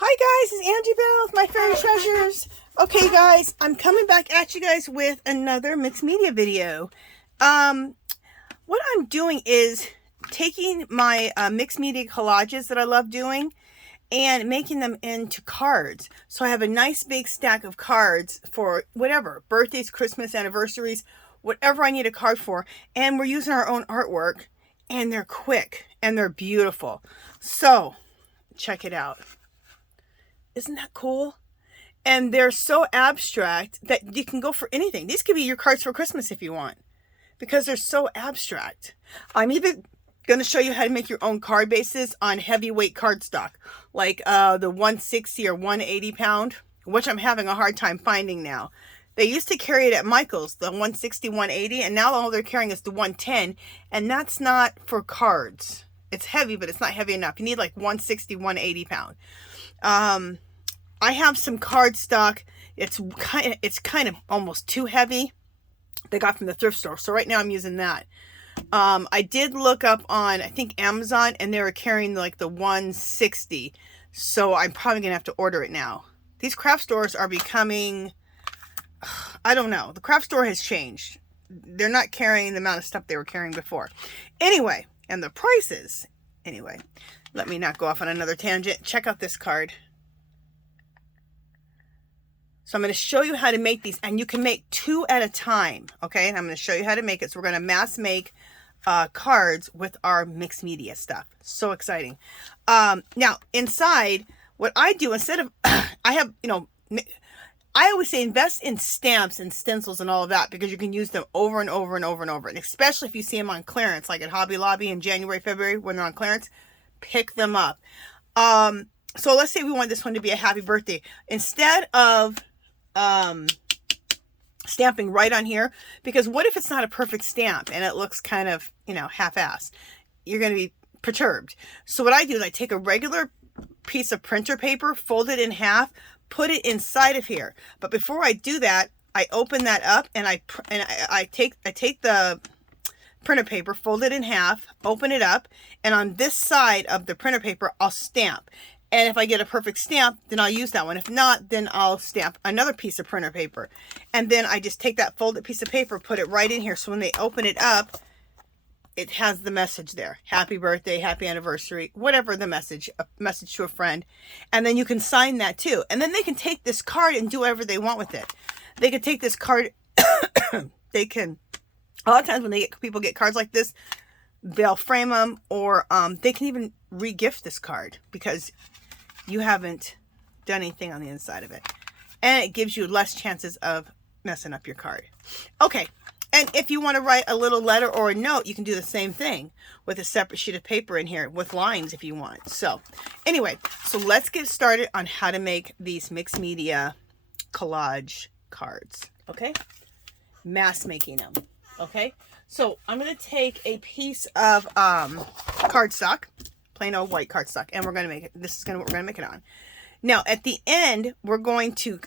Hi guys, it's Angie Bell with My Fairy Treasures. Okay guys, I'm coming back at you guys with another mixed media video. What I'm doing is taking my mixed media collages that I love doing and making them into cards. So I have a nice big stack of cards for whatever, birthdays, Christmas, anniversaries, whatever I need a card for. And we're using our own artwork and they're quick and they're beautiful. So check it out. Isn't that cool? And they're so abstract that you can go for anything. These could be your cards for Christmas if you want, because they're so abstract. I'm even going to show you how to make your own card bases on heavyweight cardstock, like the 160 or 180 pound, which I'm having a hard time finding now. They used to carry it at Michael's, the 160, 180, and now all they're carrying is the 110, and that's not for cards. It's heavy, but it's not heavy enough. You need like 160, 180 pound. I have some cardstock. It's kind of almost too heavy. They got from the thrift store. So right now I'm using that. I did look up on, I think, Amazon, and they were carrying like the 160. So I'm probably going to have to order it now. These craft stores are becoming, I don't know. The craft store has changed. They're not carrying the amount of stuff they were carrying before. Anyway, and the prices. Anyway, let me not go off on another tangent. Check out this card. So I'm going to show you how to make these, and you can make 2 at a time, okay? And I'm going to show you how to make it. So we're going to mass make cards with our mixed media stuff. So exciting. Now, inside, what I do, instead of, I have, you know, I always say invest in stamps and stencils and all of that, because you can use them over and over and over and over. And especially if you see them on clearance, like at Hobby Lobby in January, February, when they're on clearance, pick them up. So let's say we want this one to be a happy birthday. Instead of stamping right on here, because what if it's not a perfect stamp and it looks kind of, you know, half-assed? You're going to be perturbed. So what I do is I take a regular piece of printer paper, fold it in half, put it inside of here. But before I do that, I open that up and I take the printer paper, fold it in half, open it up, and on this side of the printer paper, I'll stamp. And if I get a perfect stamp, then I'll use that one. If not, then I'll stamp another piece of printer paper. And then I just take that folded piece of paper, put it right in here. So when they open it up, it has the message there. Happy birthday, happy anniversary, whatever the message, a message to a friend. And then you can sign that too. And then they can take this card and do whatever they want with it. They can take this card, they can, a lot of times when people get cards like this, they'll frame them, or they can even re-gift this card because you haven't done anything on the inside of it. And it gives you less chances of messing up your card. Okay, and if you want to write a little letter or a note, you can do the same thing with a separate sheet of paper in here with lines if you want. So anyway, so let's get started on how to make these mixed media collage cards. Okay, mass making them. Okay, so I'm going to take a piece of cardstock, plain old white cardstock, and we're going to make it, this is what we're going to make it on. Now at the end, we're going to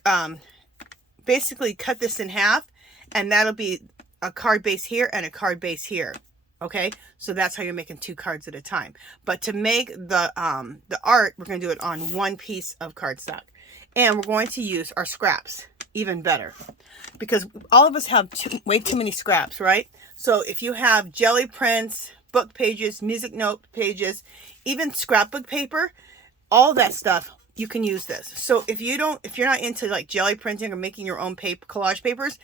basically cut this in half, and that'll be a card base here and a card base here. Okay, so that's how you're making 2 cards at a time. But to make the art, we're going to do it on 1 piece of cardstock, and we're going to use our scraps. Even better, because all of us have way too many scraps, right? So if you have jelly prints, book pages, music note pages, even scrapbook paper, all that stuff, you can use this. So if you're not into like jelly printing or making your own paper collage papers,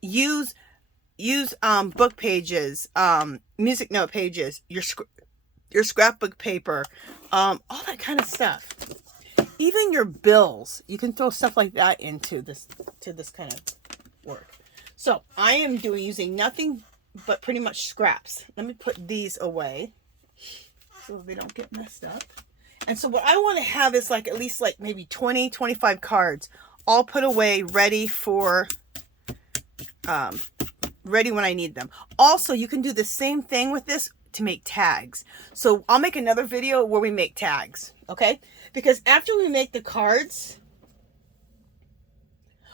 use book pages, music note pages, your scrapbook paper, all that kind of stuff. Even your bills, you can throw stuff like that into this kind of work. So I am using nothing but pretty much scraps. Let me put these away so they don't get messed up. And so what I want to have is like at least like maybe 20, 25 cards all put away, ready for ready when I need them. Also, you can do the same thing with this to make tags. So I'll make another video where we make tags, okay? Because after we make the cards,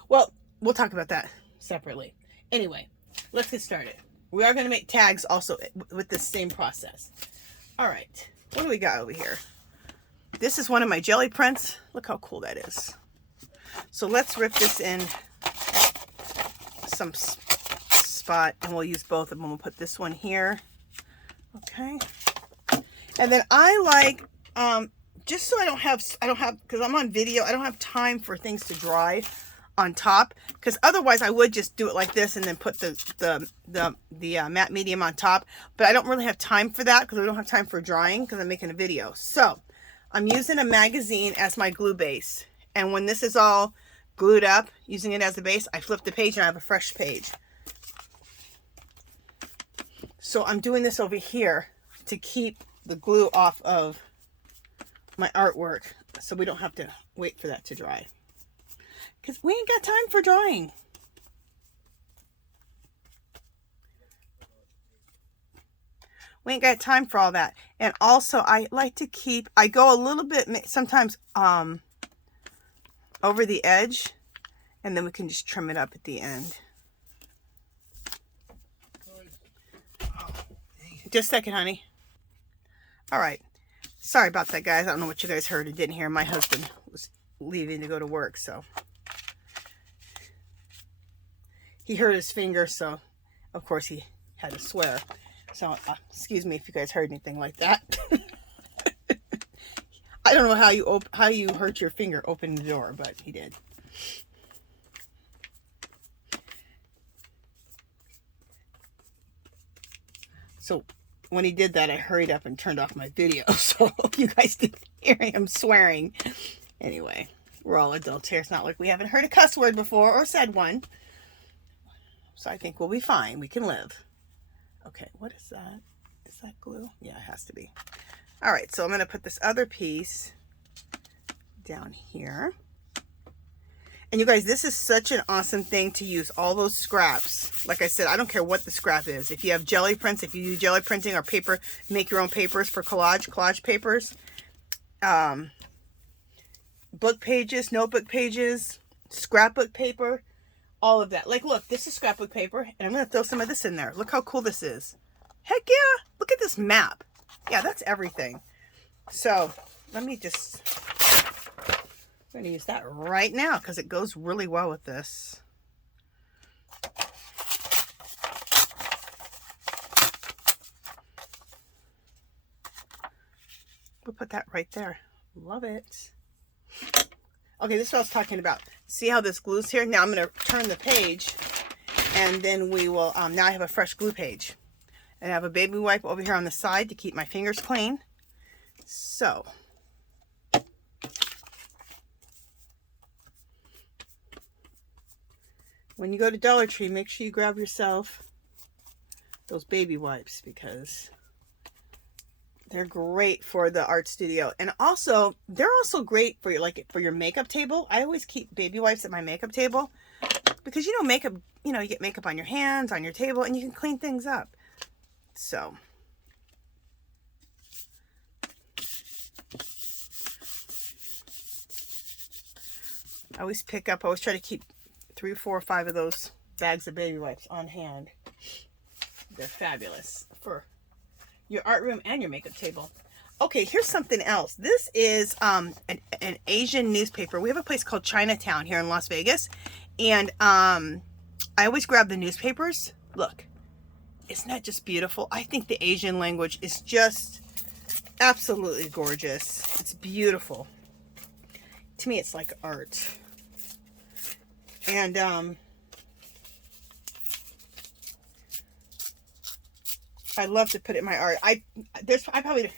well, we'll talk about that separately. Anyway, let's get started. We are going to make tags also with the same process. All right, what do we got over here? This is one of my jelly prints. Look how cool that is. So let's rip this in some spot, and we'll use both of them. We'll put this one here. Okay. And then I like, just so I don't have, because I'm on video, I don't have time for things to dry on top, because otherwise I would just do it like this and then put the matte medium on top, but I don't really have time for that because I don't have time for drying because I'm making a video. So I'm using a magazine as my glue base, and when this is all glued up, using it as a base, I flip the page and I have a fresh page. So I'm doing this over here to keep the glue off of my artwork so we don't have to wait for that to dry. Because we ain't got time for drying. We ain't got time for all that. And also I like to keep, I go a little bit sometimes over the edge, and then we can just trim it up at the end. Just a second, honey. All right. Sorry about that, guys. I don't know what you guys heard or didn't hear. My husband was leaving to go to work, so he hurt his finger, so of course he had to swear. So excuse me if you guys heard anything like that. I don't know how you hurt your finger opening the door, but he did. So when he did that, I hurried up and turned off my video, so you guys didn't hear him swearing. Anyway, we're all adults here. It's not like we haven't heard a cuss word before or said one. So I think we'll be fine. We can live. Okay, what is that? Is that glue? Yeah, it has to be. All right, so I'm going to put this other piece down here. And you guys, this is such an awesome thing to use all those scraps. Like I said, I don't care what the scrap is. If you have jelly prints, if you do jelly printing or paper, make your own papers for collage papers. Book pages, notebook pages, scrapbook paper, all of that. Like, look, this is scrapbook paper, and I'm going to throw some of this in there. Look how cool this is. Heck yeah! Look at this map. Yeah, that's everything. So, let me just... I'm going to use that right now because it goes really well with this. We'll put that right there. Love it. Okay, this is what I was talking about. See how this glue's here? Now I'm going to turn the page, and then we will, now I have a fresh glue page. And I have a baby wipe over here on the side to keep my fingers clean. So... when you go to Dollar Tree, make sure you grab yourself those baby wipes because they're great for the art studio. And also, they're also great for your, like, for your makeup table. I always keep baby wipes at my makeup table because, you know, makeup, you know, you get makeup on your hands, on your table, and you can clean things up. So, I always pick up, I always try to keep 3, 4, or 5 of those bags of baby wipes on hand. They're fabulous for your art room and your makeup table. Okay, here's something else. This is an Asian newspaper. We have a place called Chinatown here in Las Vegas, and I always grab the newspapers. Look, isn't that just beautiful? I think the Asian language is just absolutely gorgeous. It's beautiful. To me, it's like art. And I love to put it in my art. I probably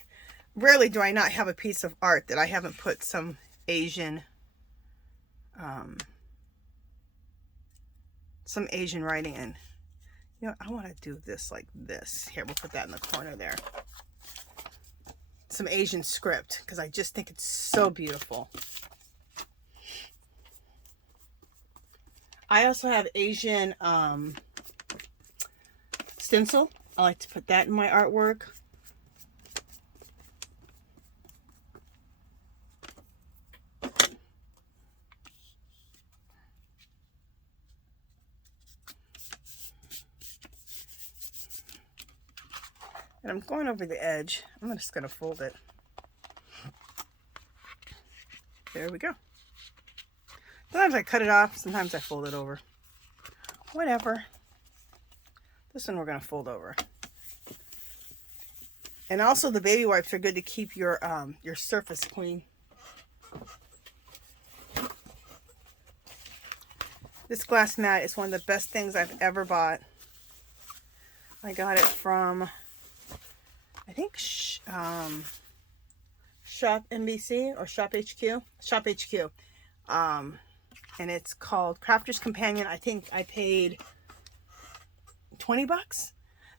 rarely do I not have a piece of art that I haven't put some Asian writing in. You know, I want to do this like this. Here, we'll put that in the corner there. Some Asian script because I just think it's so beautiful. I also have Asian stencil. I like to put that in my artwork. And I'm going over the edge. I'm just going to fold it. there we go. Sometimes I cut it off, sometimes I fold it over. Whatever. This one we're going to fold over. And also the baby wipes are good to keep your surface clean. This glass mat is one of the best things I've ever bought. I got it from, I think, Shop NBC or Shop HQ. Shop HQ. And it's called Crafter's Companion. I think I paid 20 bucks.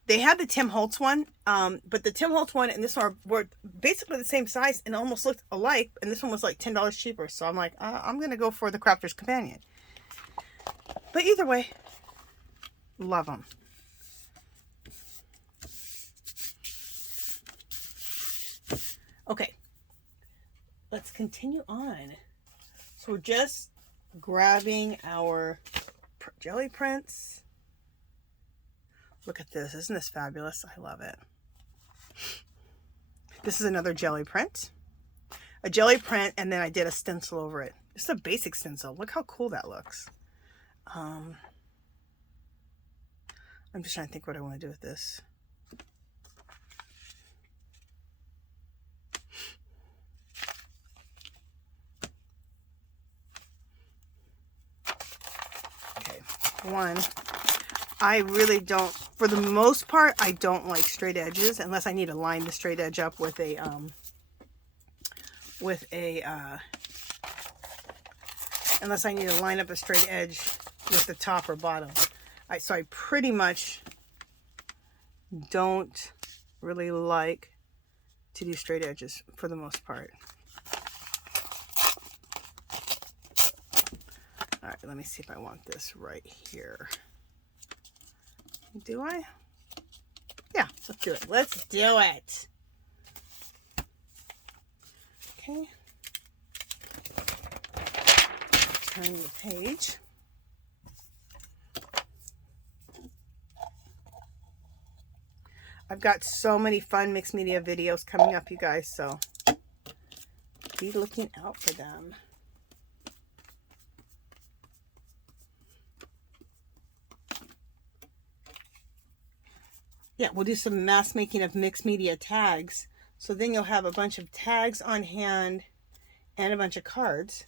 They had the Tim Holtz one, but the Tim Holtz one and this one were basically the same size and almost looked alike, and this one was like $10 cheaper. So I'm like, I'm going to go for the Crafter's Companion. But either way, love them. Okay, let's continue on. So we're just grabbing our jelly prints. Look at this. Isn't this fabulous? I love it. This is another jelly print. A jelly print, and then I did a stencil over it. Just a basic stencil. Look how cool that looks. I'm just trying to think what I want to do with this. Okay, one. I really don't, for the most part, I don't like straight edges unless I need to line the straight edge up with a, unless I need to line up a straight edge with the top or bottom. So I pretty much don't really like to do straight edges for the most part. All right, let me see if I want this right here. Do I? Yeah, let's do it. Let's do it. Okay. Turn the page. I've got so many fun mixed media videos coming up, you guys, so be looking out for them. Yeah, we'll do some mass making of mixed media tags. So then you'll have a bunch of tags on hand and a bunch of cards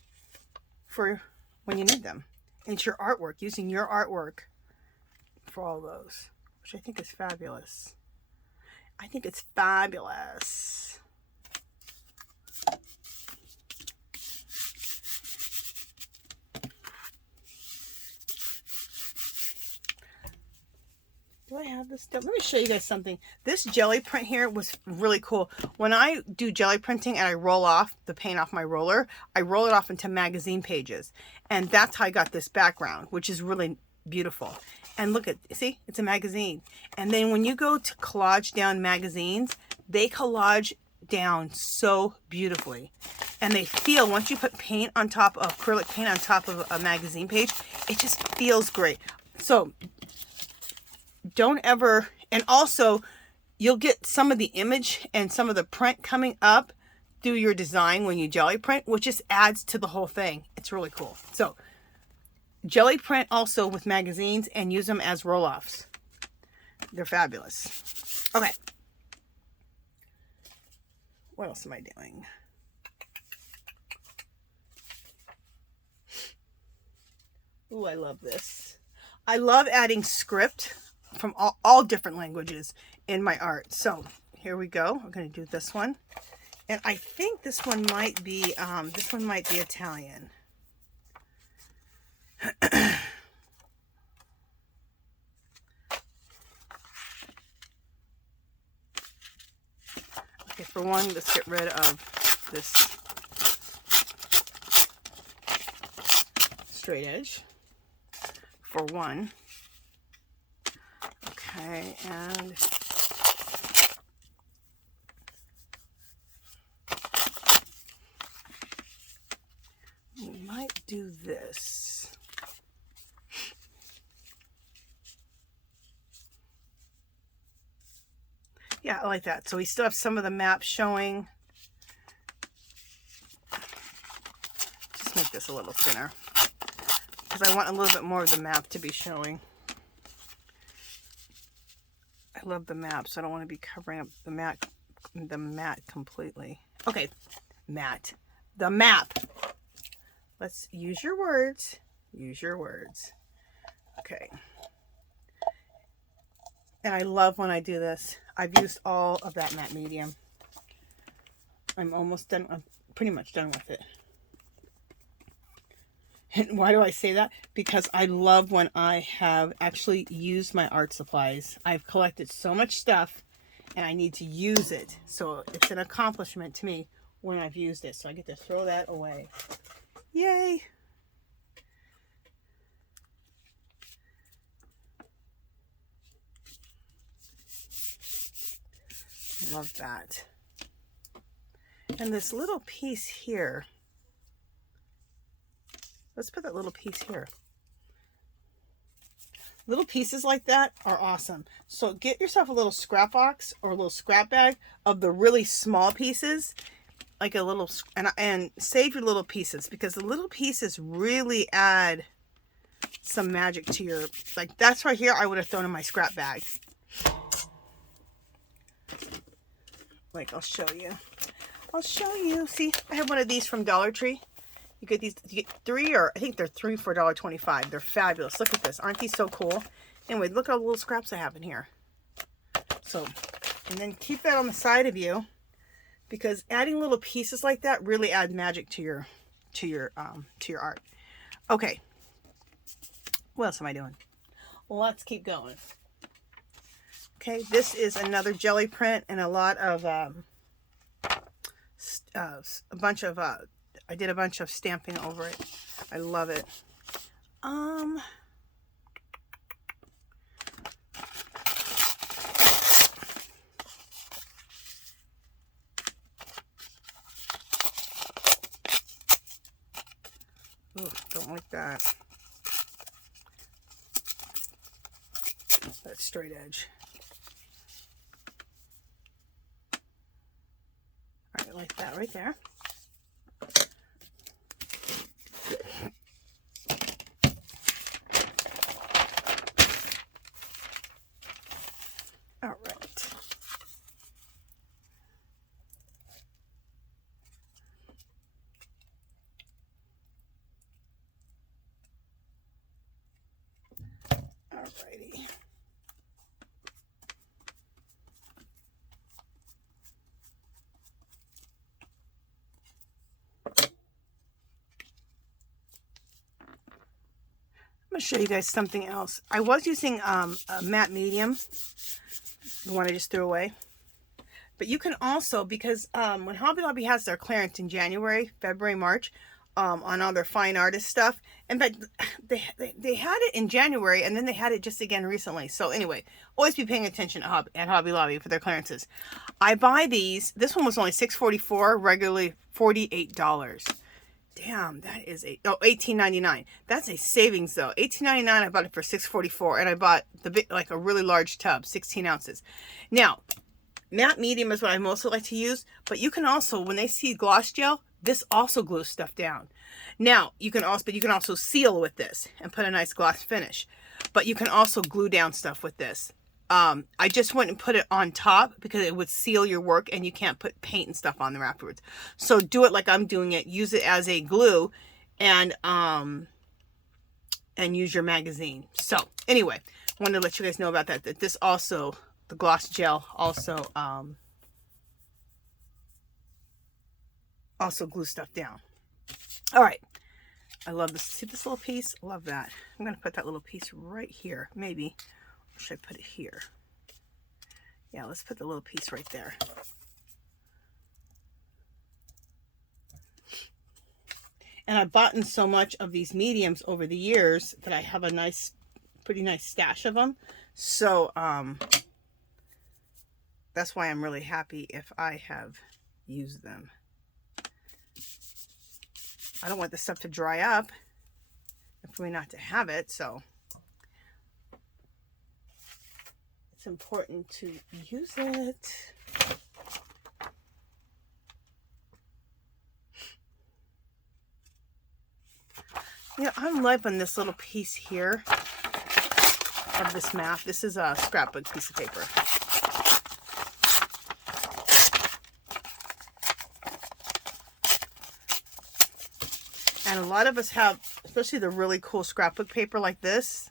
for when you need them. And it's your artwork, using your artwork for all those, which I think is fabulous. I think it's fabulous. Do I have this stuff? Let me show you guys something. This jelly print here was really cool. When I do jelly printing and I roll off the paint off my roller, I roll it off into magazine pages. And that's how I got this background, which is really beautiful. And look at, see, it's a magazine. And then when you go to collage down magazines, they collage down so beautifully. And they feel, once you put paint on top of, acrylic paint on top of a magazine page, it just feels great. So don't ever, and also you'll get some of the image and some of the print coming up through your design when you jelly print, which just adds to the whole thing. It's really cool. So jelly print also with magazines and use them as roll-offs. They're fabulous. Okay. What else am I doing? Ooh, I love this. I love adding script from all different languages in my art. So here we go. We're going to do this one. And I think this one might be Italian. Okay, for one, let's get rid of this straight edge. For one. Okay, and we might do this. Yeah, I like that. So we still have some of the maps showing. Let's make this a little thinner because I want a little bit more of the map to be showing. I love the map, so I don't want to be covering up the mat completely. Okay, mat. The map. Let's use your words. Use your words. Okay. And I love when I do this. I've used all of that matte medium. I'm almost done. I'm pretty much done with it. And why do I say that? Because I love when I have actually used my art supplies. I've collected so much stuff and I need to use it. So it's an accomplishment to me when I've used it. So I get to throw that away. Yay! Love that. And this little piece here. Let's put that little piece here. Little pieces like that are awesome. So get yourself a little scrap box or a little scrap bag of the really small pieces, like a little, and save your little pieces, because the little pieces really add some magic to your, like that's right here I would have thrown in my scrap bag. Like I'll show you. I'll show you. See, I have one of these from Dollar Tree. You get these, you get 3, or I think they're 3 for $1.25. They're fabulous. Look at this. Aren't these so cool? Anyway, look at all the little scraps I have in here. So, and then keep that on the side of you, because adding little pieces like that really add magic to your art. Okay. What else am I doing? Well, let's keep going. Okay, this is another jelly print and a lot of I did a bunch of stamping over it. I love it. Oh, don't like that. That straight edge. All right, like that right there. All right. All righty. I'm going to show you guys something else. I was using a matte medium, the one I just threw away. But you can also, because when Hobby Lobby has their clearance in January, February, March, on all their fine artist stuff, in fact, they had it in January, and then they had it just again recently. So anyway, always be paying attention at Hobby Lobby for their clearances. I buy these. This one was only $6.44, regularly $48. Damn, that is $18.99. That's a savings though. $18.99. I bought it for $6.44, and I bought the big, like a really large tub, 16 ounces. Now, matte medium is what I mostly like to use, but you can also, when they see gloss gel, this also glues stuff down. Now, you can also seal with this and put a nice gloss finish, but you can also glue down stuff with this. I just went and put it on top because it would seal your work and you can't put paint and stuff on there afterwards. So do it like I'm doing it. Use it as a glue and use your magazine. So anyway, I wanted to let you guys know about that. That this also, the gloss gel also glue stuff down. All right. I love this. See this little piece? Love that. I'm going to put that little piece right here. Maybe. Or should I put it here? Yeah, let's put the little piece right there. And I've bought in so much of these mediums over the years that I have a nice, pretty nice stash of them. So, that's why I'm really happy if I have used them. I don't want this stuff to dry up and for me not to have it, so it's important to use it. You know, I'm loving this little piece here of this map. This is a scrapbook piece of paper. And a lot of us have, especially the really cool scrapbook paper like this,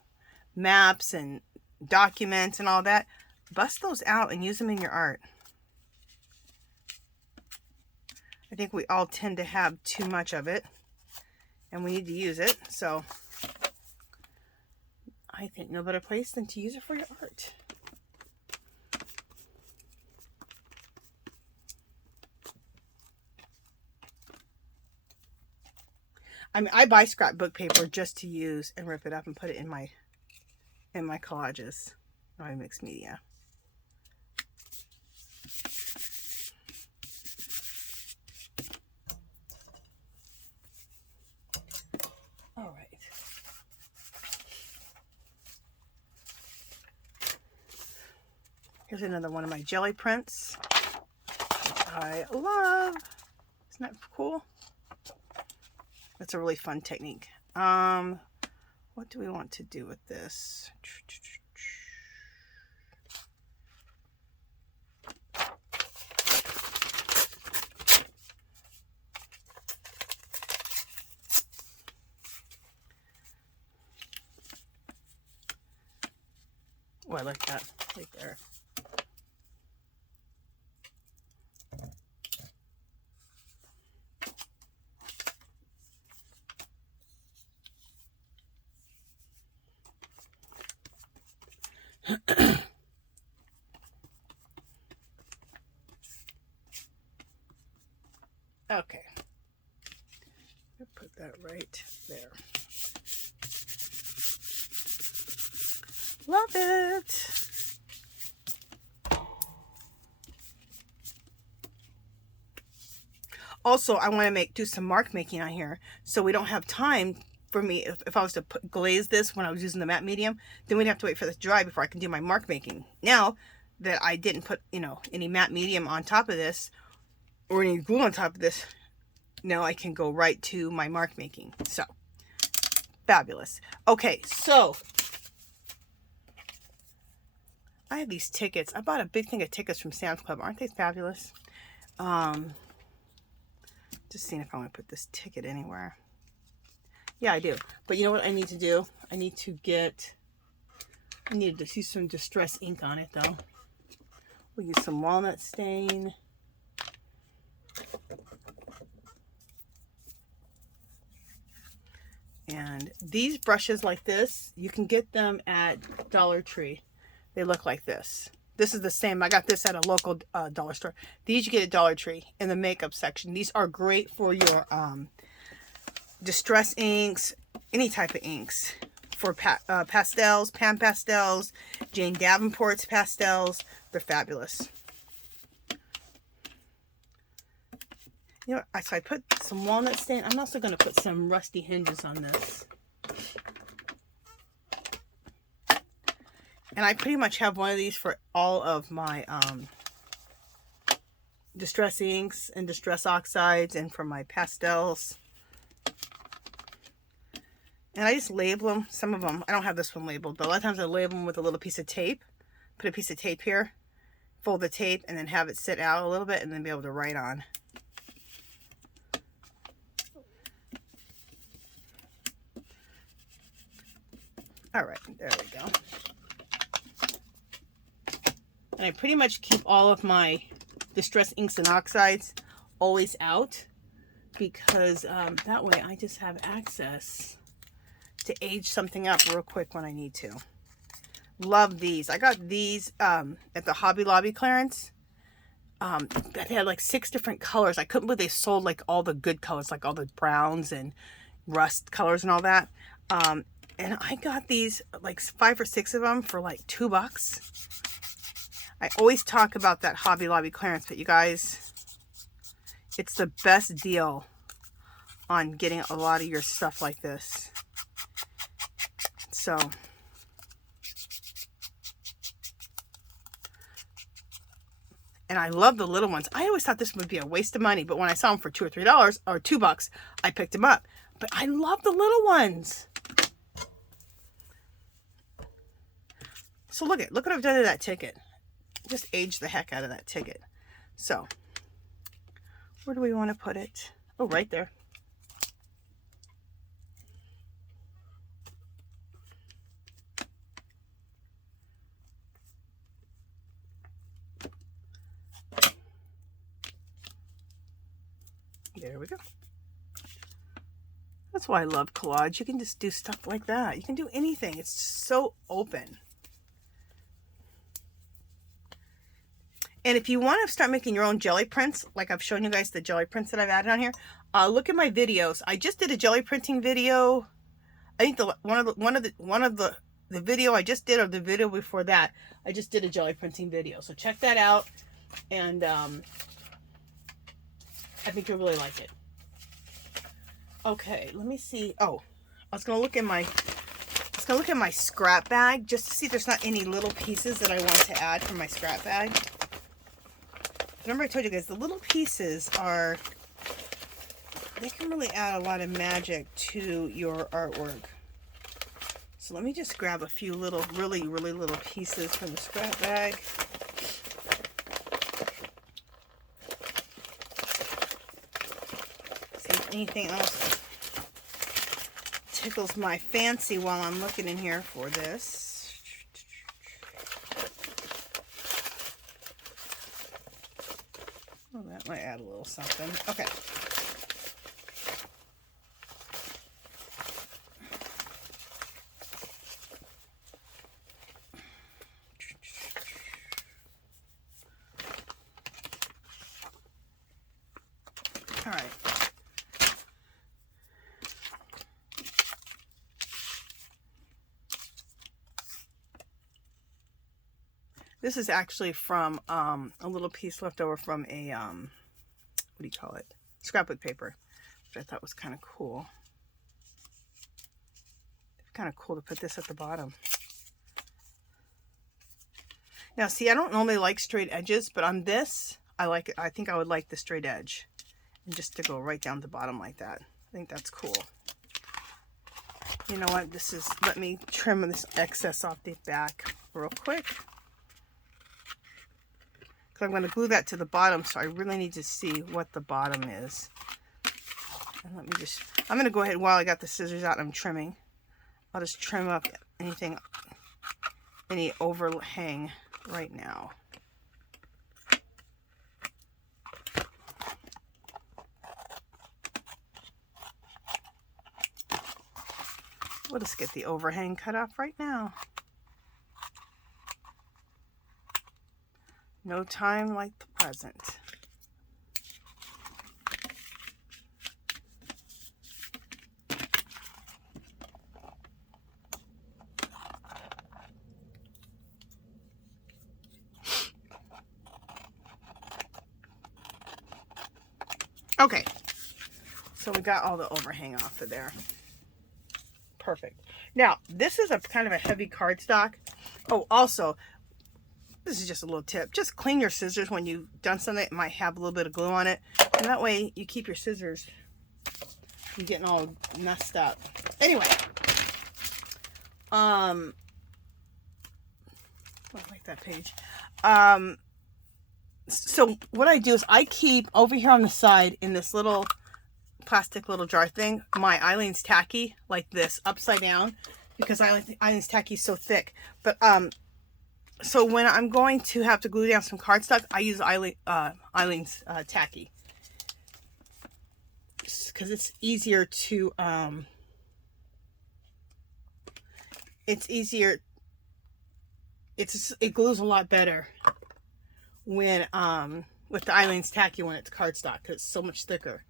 maps and documents and all that. Bust those out and use them in your art. I think we all tend to have too much of it, and we need to use it. So I think no better place than to use it for your art. I mean, I buy scrapbook paper just to use and rip it up and put it in my collages, my mixed media. All right. Here's another one of my jelly prints, which I love. Isn't that cool? That's a really fun technique. What do we want to do with this? Oh, I like that right there. Okay, I'll put that right there. Love it. Also, I want to do some mark making on here, so we don't have time for me. If I was to glaze this when I was using the matte medium, then we'd have to wait for this to dry before I can do my mark making. Now that I didn't put, you know, any matte medium on top of this or any glue on top of this, now I can go right to my mark making. So fabulous. Okay, so I have these tickets. I bought a big thing of tickets from Sam's Club. Aren't they fabulous? Just seeing if I want to put this ticket anywhere. Yeah, I do. But you know what I need to do? I need to use some Distress ink on it, though. We'll use some walnut stain. And these brushes like this, you can get them at Dollar Tree. They look like this. This is the same. I got this at a local dollar store. These you get at Dollar Tree in the makeup section. These are great for your distress inks, any type of inks. For pastels, Pan Pastels, Jane Davenport's pastels. They're fabulous. You know, so I put some walnut stain. I'm also going to put some rusty hinges on this. And I pretty much have one of these for all of my distress inks and distress oxides and for my pastels. And I just label them. Some of them, I don't have this one labeled, but a lot of times I label them with a little piece of tape. Put a piece of tape here, fold the tape, and then have it sit out a little bit and then be able to write on. All right, there we go. And I pretty much keep all of my distress inks and oxides always out because that way I just have access to age something up real quick when I need to. Love these. I got these at the Hobby Lobby clearance. They had like 6 different colors. I couldn't believe they sold like all the good colors, like all the browns and rust colors and all that. And I got these, like 5 or 6 of them for like $2. I always talk about that Hobby Lobby clearance, but you guys, it's the best deal on getting a lot of your stuff like this. So, and I love the little ones. I always thought this would be a waste of money, but when I saw them for $2 or $3 or $2, I picked them up. but I love the little ones. So look what I've done to that ticket. Just aged the heck out of that ticket. So where do we want to put it? Oh, right there. There we go. That's why I love collage. You can just do stuff like that. You can do anything. It's so open. And if you want to start making your own jelly prints, like I've shown you guys the jelly prints that I've added on here, look at my videos. I just did a jelly printing video. I think the video I just did, or the video before that, I just did a jelly printing video. So check that out, and I think you'll really like it. Okay, let me see. Oh, I was gonna look in my scrap bag just to see if there's not any little pieces that I want to add from my scrap bag. Remember I told you guys the little pieces they can really add a lot of magic to your artwork. So let me just grab a few little, really little pieces from the scrap bag. See if anything else tickles my fancy while I'm looking in here for this. Well, that might add a little something. Okay. All right. This is actually from a little piece left over from a, what do you call it? Scrapbook paper, which I thought was kind of cool. It's kind of cool to put this at the bottom. Now, see, I don't normally like straight edges, but on this, I like it. I think I would like the straight edge. And just to go right down the bottom like that. I think that's cool. You know what? Let me trim this excess off the back real quick. I'm going to glue that to the bottom, so I really need to see what the bottom is. And I'm going to go ahead while I got the scissors out and I'm trimming. I'll just trim up any overhang right now. We'll just get the overhang cut off right now. No time like the present. Okay, so we got all the overhang off of there. Perfect. Now, this is a kind of a heavy cardstock. Oh, also, this is just a little tip. Just clean your scissors when you've done something that might have a little bit of glue on it. And that way you keep your scissors from getting all messed up. Anyway. I like that page. So what I do is I keep over here on the side in this little plastic little jar thing, my Eileen's Tacky, like this, upside down, because Eileen's Tacky is so thick. But so when I'm going to have to glue down some cardstock, I use Eileen's Tacky, because it's easier to it glues a lot better when with the Eileen's Tacky when it's cardstock, because it's so much thicker.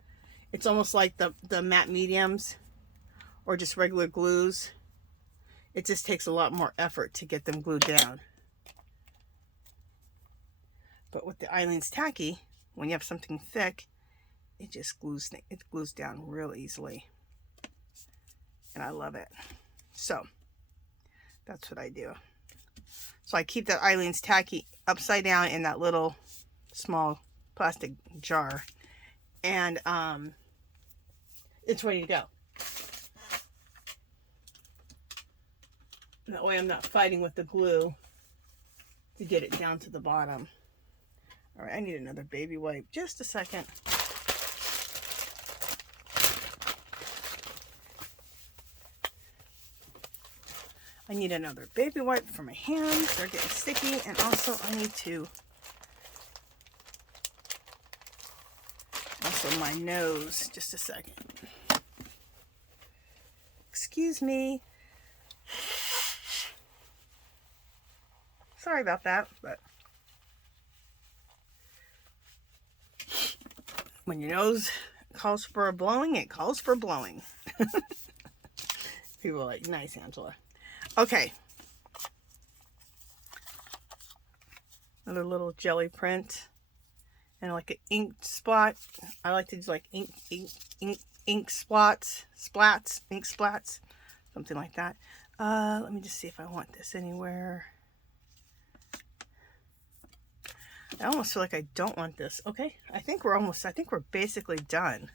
It's almost like the matte mediums or just regular glues. It just takes a lot more effort to get them glued down. But with the Eileen's Tacky, when you have something thick, it just glues down real easily. And I love it. So that's what I do. So I keep that Eileen's Tacky upside down in that little small plastic jar. And it's ready to go. That way I'm not fighting with the glue to get it down to the bottom. All right, I need another baby wipe. Just a second. I need another baby wipe for my hands. They're getting sticky. And also I need to, also my nose. Just a second. Excuse me. Sorry about that, but when your nose calls for a blowing, it calls for blowing. People are like, nice, Angela. Okay. Another little jelly print and like an ink spot. I like to do like ink splats, ink splats, something like that. Let me just see if I want this anywhere. I almost feel like I don't want this. Okay, I think we're basically done.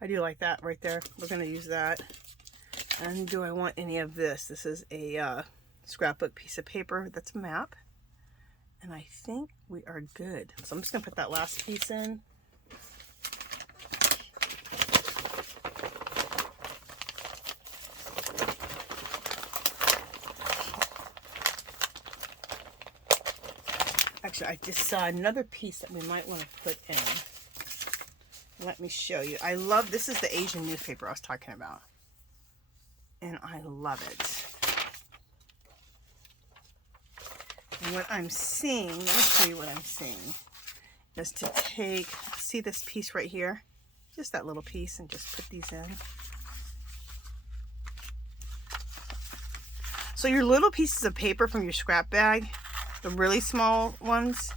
I do like that right there. We're going to use that. And do I want any of this? This is a scrapbook piece of paper. That's a map. And I think we are good. So I'm just going to put that last piece in. Actually, I just saw another piece that we might want to put in. Let me show you. I love, this is the Asian newspaper I was talking about. And I love it. And what I'm seeing, let me show you what I'm seeing, is to take, see this piece right here? Just that little piece, and just put these in. So your little pieces of paper from your scrap bag, the really small ones,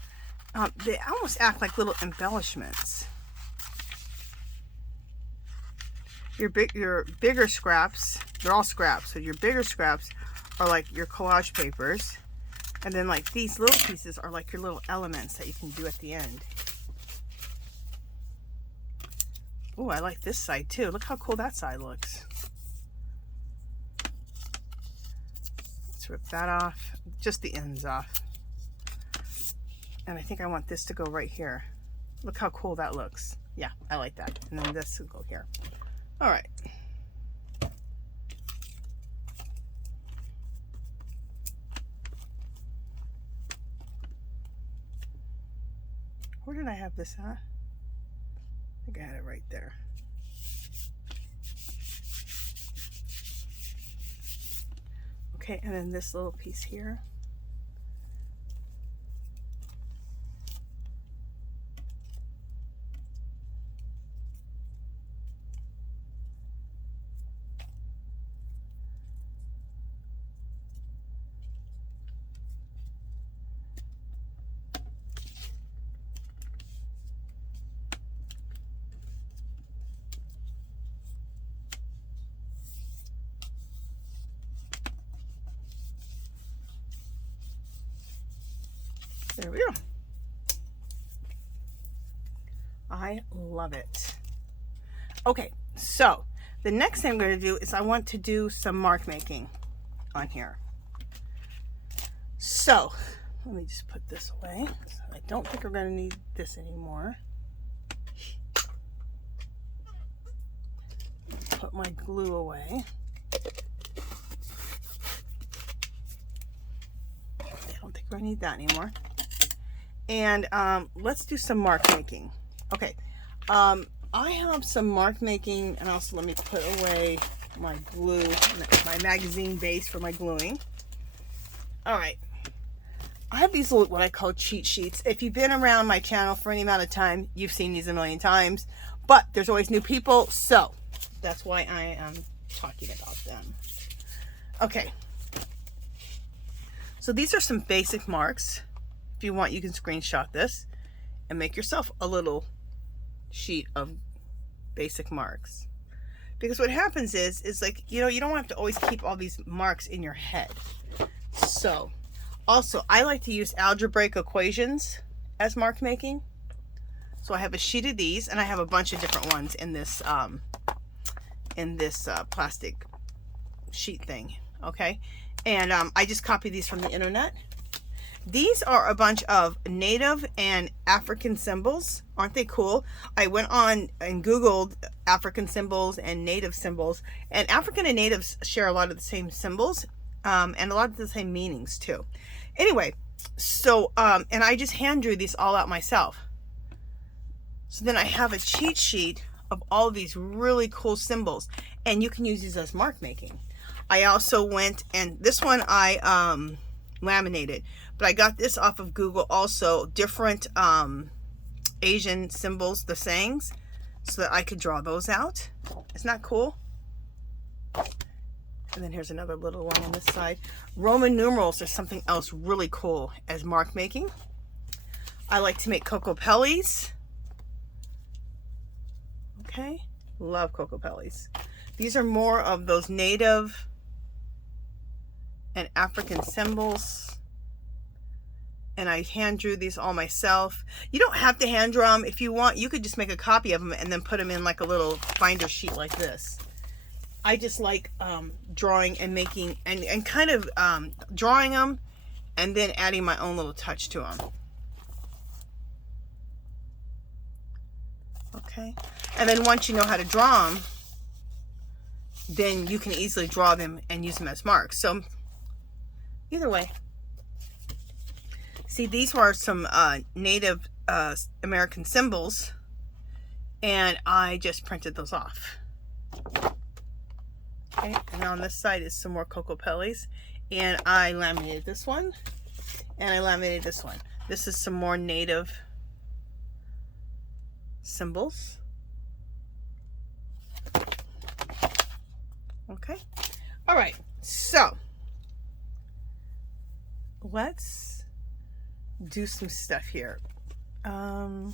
they almost act like little embellishments. Your bigger scraps, they're all scraps, so your bigger scraps are like your collage papers, and then like these little pieces are like your little elements that you can do at the end. Oh, I like this side too. Look how cool that side looks. Let's rip that off, just the ends off. And I think I want this to go right here. Look how cool that looks. Yeah, I like that. And then this will go here. All right. Where did I have this at? I think I had it right there. Okay, and then this little piece here. There we go. I love it. Okay, so the next thing I'm going to do is I want to do some mark making on here. So let me just put this away. I don't think we're going to need this anymore. Put my glue away. I don't think we're going to need that anymore. And let's do some mark making. Okay, I have some mark making, and also let me put away my glue, my magazine base for my gluing. All right, I have these little, what I call cheat sheets. If you've been around my channel for any amount of time, you've seen these a million times, but there's always new people, so that's why I am talking about them. Okay, so these are some basic marks. If you want, you can screenshot this and make yourself a little sheet of basic marks. Because what happens is like, you know, you don't have to always keep all these marks in your head. So, also, I like to use algebraic equations as mark making. So I have a sheet of these, and I have a bunch of different ones in this plastic sheet thing, okay? And I just copied these from the internet. These are a bunch of native and African symbols. Aren't they cool? I went on and Googled African symbols and native symbols, and African and natives share a lot of the same symbols, and a lot of the same meanings too. Anyway, so, and I just hand drew these all out myself. So then I have a cheat sheet of all of these really cool symbols, and you can use these as mark making. I also went, and this one I laminated, but I got this off of Google also, different Asian symbols, the sayings, so that I could draw those out. Isn't that cool? And then here's another little one on this side. Roman numerals are something else really cool as mark making. I like to make Kokopellis. Okay, love Kokopellis. These are more of those native and African symbols. And I hand drew these all myself. You don't have to hand draw them. If you want, you could just make a copy of them and then put them in like a little binder sheet like this. I just like drawing and making and kind of drawing them and then adding my own little touch to them. Okay, and then once you know how to draw them, then you can easily draw them and use them as marks. So either way. See, these were some Native American symbols, and I just printed those off. Okay, and on this side is some more Kokopellis, and I laminated this one, and I laminated this one. This is some more Native symbols. Okay, all right, so let's do some stuff here. All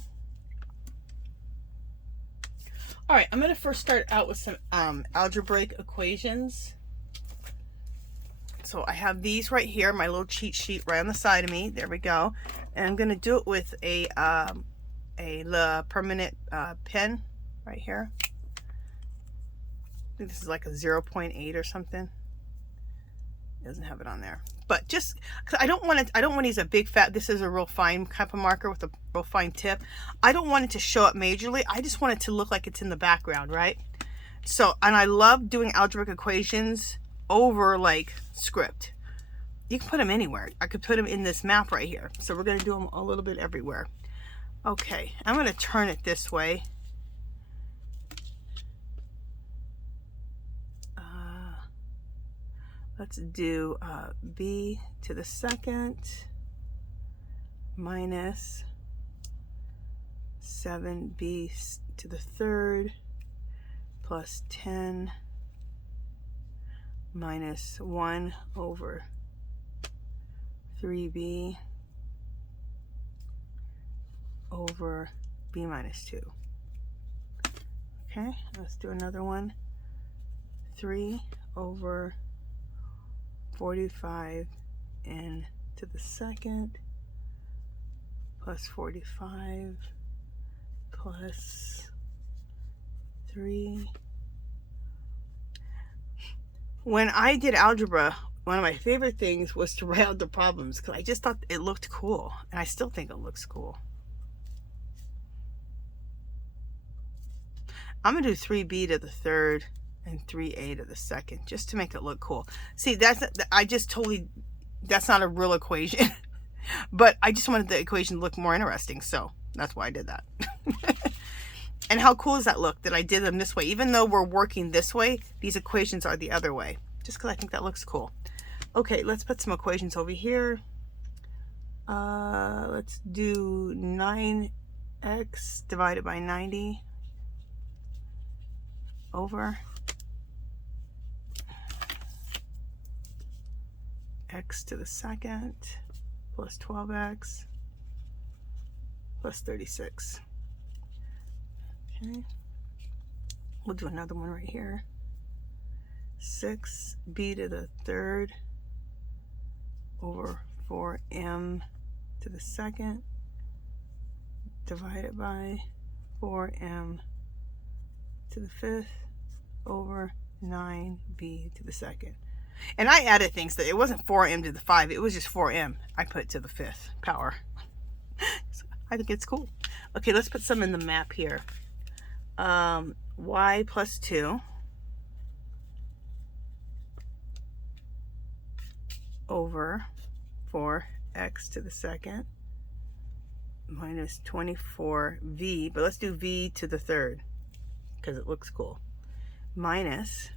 right, I'm going to first start out with some algebraic equations. So I have these right here, my little cheat sheet right on the side of me. There we go. And I'm going to do it with a permanent pen right here. I think this is like a 0.8 or something. It doesn't have it on there. But just, cause I don't want to use a big fat, this is a real fine type of marker with a real fine tip. I don't want it to show up majorly. I just want it to look like it's in the background, right? So, and I love doing algebraic equations over like script. You can put them anywhere. I could put them in this map right here. So we're going to do them a little bit everywhere. Okay, I'm going to turn it this way. Let's do b to the second minus 7b to the third plus 10 minus 1 over 3b over b minus 2. Okay, let's do another one. 3 over 45 n to the second plus 45 plus 3. When I did algebra, one of my favorite things was to write out the problems because I just thought it looked cool, and I still think it looks cool. I'm gonna do 3b to the third and 3a to the second just to make it look cool. See, that's not a real equation, but I just wanted the equation to look more interesting, so that's why I did that. And how cool does that look that I did them this way? Even though we're working this way, these equations are the other way, just because I think that looks cool. Okay, let's put some equations over here. Let's do 9x divided by 90 over x to the second plus 12x plus 36. Okay. We'll do another one right here. 6b to the third over 4m to the second divided by 4m to the fifth over 9b to the second. And I added things that it wasn't 4m to the 5, it was just 4m. I put to the fifth power. So I think it's cool. Okay, let's put some in the map here. Y plus 2 over 4x to the second minus 24v, but let's do v to the third because it looks cool, minus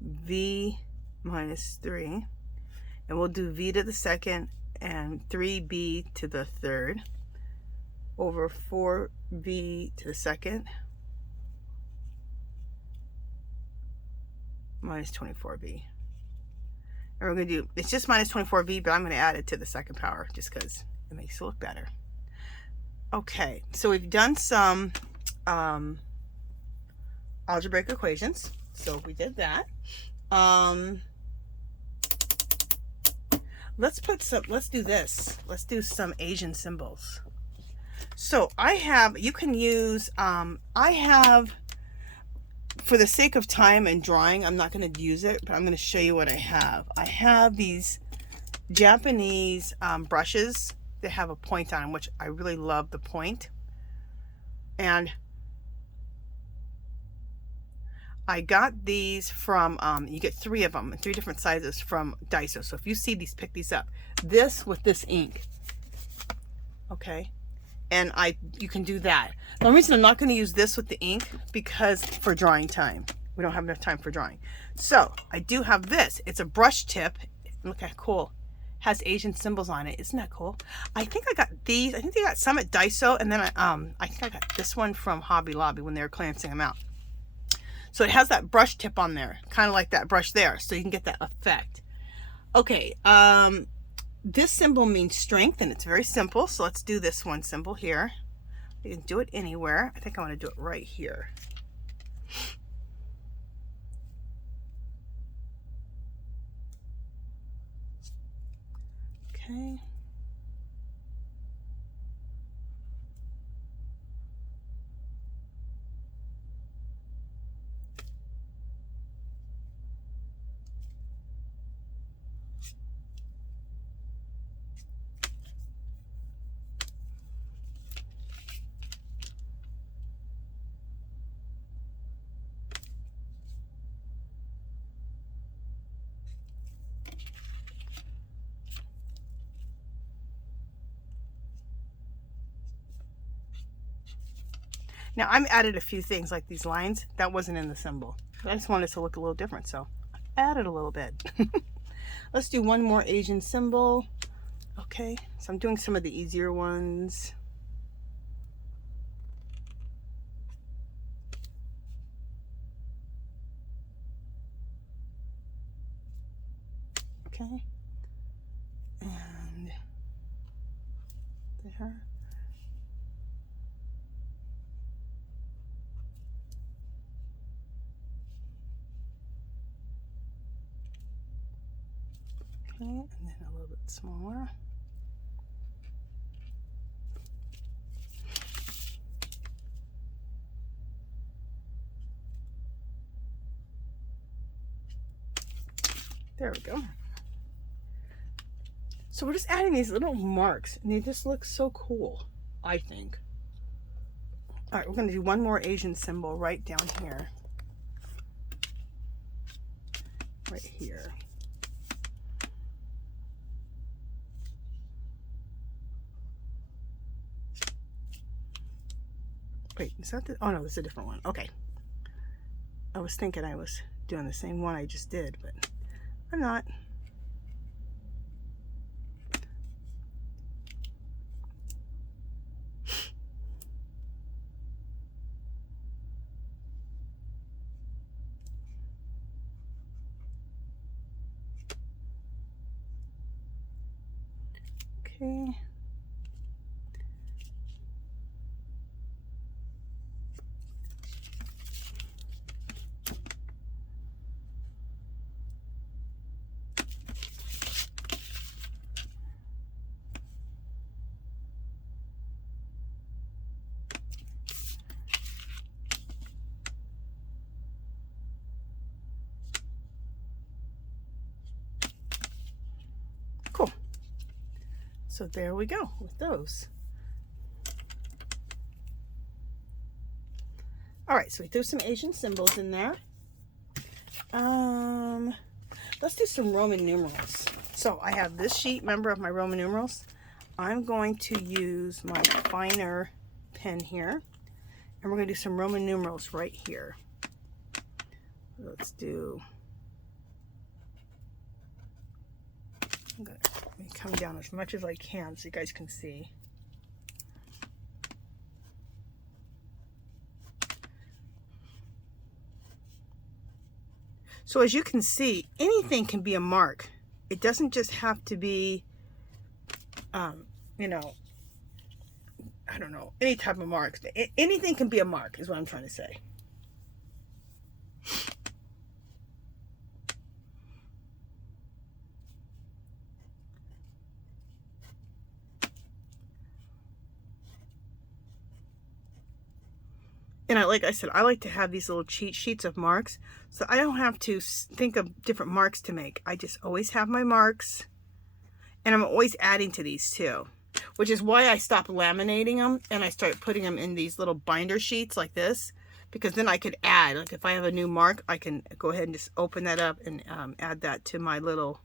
v minus 3, and we'll do v to the second and 3b to the third over 4v to the second minus 24v. And we're going to do, it's just minus 24v, but I'm going to add it to the second power just because it makes it look better. Okay, so we've done some algebraic equations. So we did that. Let's do this. Let's do some Asian symbols. So I have, you can use, I have, for the sake of time and drawing, I'm not going to use it, but I'm going to show you what I have. I have these Japanese brushes that have a point on them, which I really love the point. And I got these from, you get 3 of them in 3 different sizes from Daiso. So if you see these, pick these up. This with this ink. Okay. And you can do that. The only reason I'm not going to use this with the ink because for drawing time. We don't have enough time for drawing. So I do have this. It's a brush tip. Look how cool. Has Asian symbols on it. Isn't that cool? I think I got these. I think they got some at Daiso, and then I think I got this one from Hobby Lobby when they were clearancing them out. So it has that brush tip on there, kind of like that brush there, so you can get that effect. Okay, this symbol means strength, and it's very simple. So let's do this one symbol here. You can do it anywhere. I think I want to do it right here. Okay. Now I'm added a few things like these lines that wasn't in the symbol. I just wanted it to look a little different, so I added a little bit. Let's do one more Asian symbol. Okay, so I'm doing some of the easier ones. Okay, and there. Okay, and then a little bit smaller. There we go. So we're just adding these little marks, and they just look so cool, I think. All right, we're going to do one more Asian symbol right down here. Right here. Wait, is that the, oh no, this is a different one. Okay. I was thinking I was doing the same one I just did, but I'm not. Okay. So there we go with those. All right, so we threw some Asian symbols in there. Let's do some Roman numerals. So I have this sheet, remember, of my Roman numerals. I'm going to use my finer pen here, and we're going to do some Roman numerals right here. Let's do, I'm going to come down as much as I can so you guys can see. So as you can see, anything can be a mark. It doesn't just have to be, you know, I don't know, any type of mark. Anything can be a mark is what I'm trying to say. And like I said, I like to have these little cheat sheets of marks, so I don't have to think of different marks to make. I just always have my marks, and I'm always adding to these too, which is why I stopped laminating them and I start putting them in these little binder sheets like this, because then I could add, like if I have a new mark, I can go ahead and just open that up and add that to my little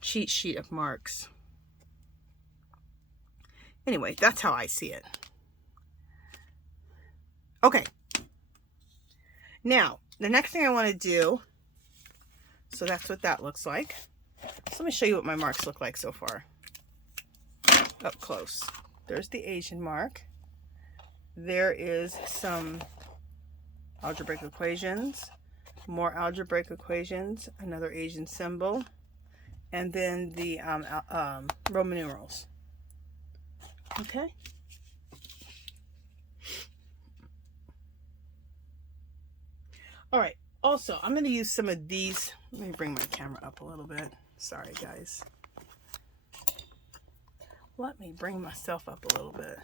cheat sheet of marks. Anyway, that's how I see it. Okay, now the next thing I want to do, so that's what that looks like. So let me show you what my marks look like so far. Up close. There's the Asian mark. There is some algebraic equations, more algebraic equations, another Asian symbol, and then the Roman numerals. Okay. All right, also, I'm going to use some of these. Let me bring my camera up a little bit. Sorry, guys. Let me bring myself up a little bit.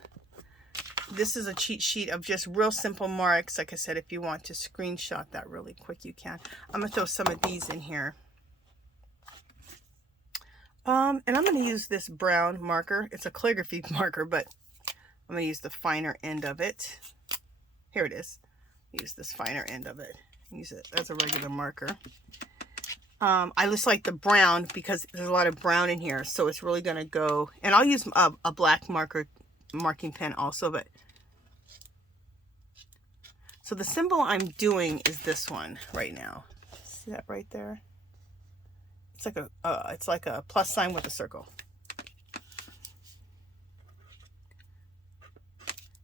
This is a cheat sheet of just real simple marks. Like I said, if you want to screenshot that really quick, you can. I'm going to throw some of these in here. And I'm going to use this brown marker. It's a calligraphy marker, but I'm going to use the finer end of it. Here it is. Use this finer end of it. Use it as a regular marker. I just like the brown because there's a lot of brown in here, so it's really going to go. And I'll use a black marking pen also. But so the symbol I'm doing is this one right now. See that right there? It's like a plus sign with a circle.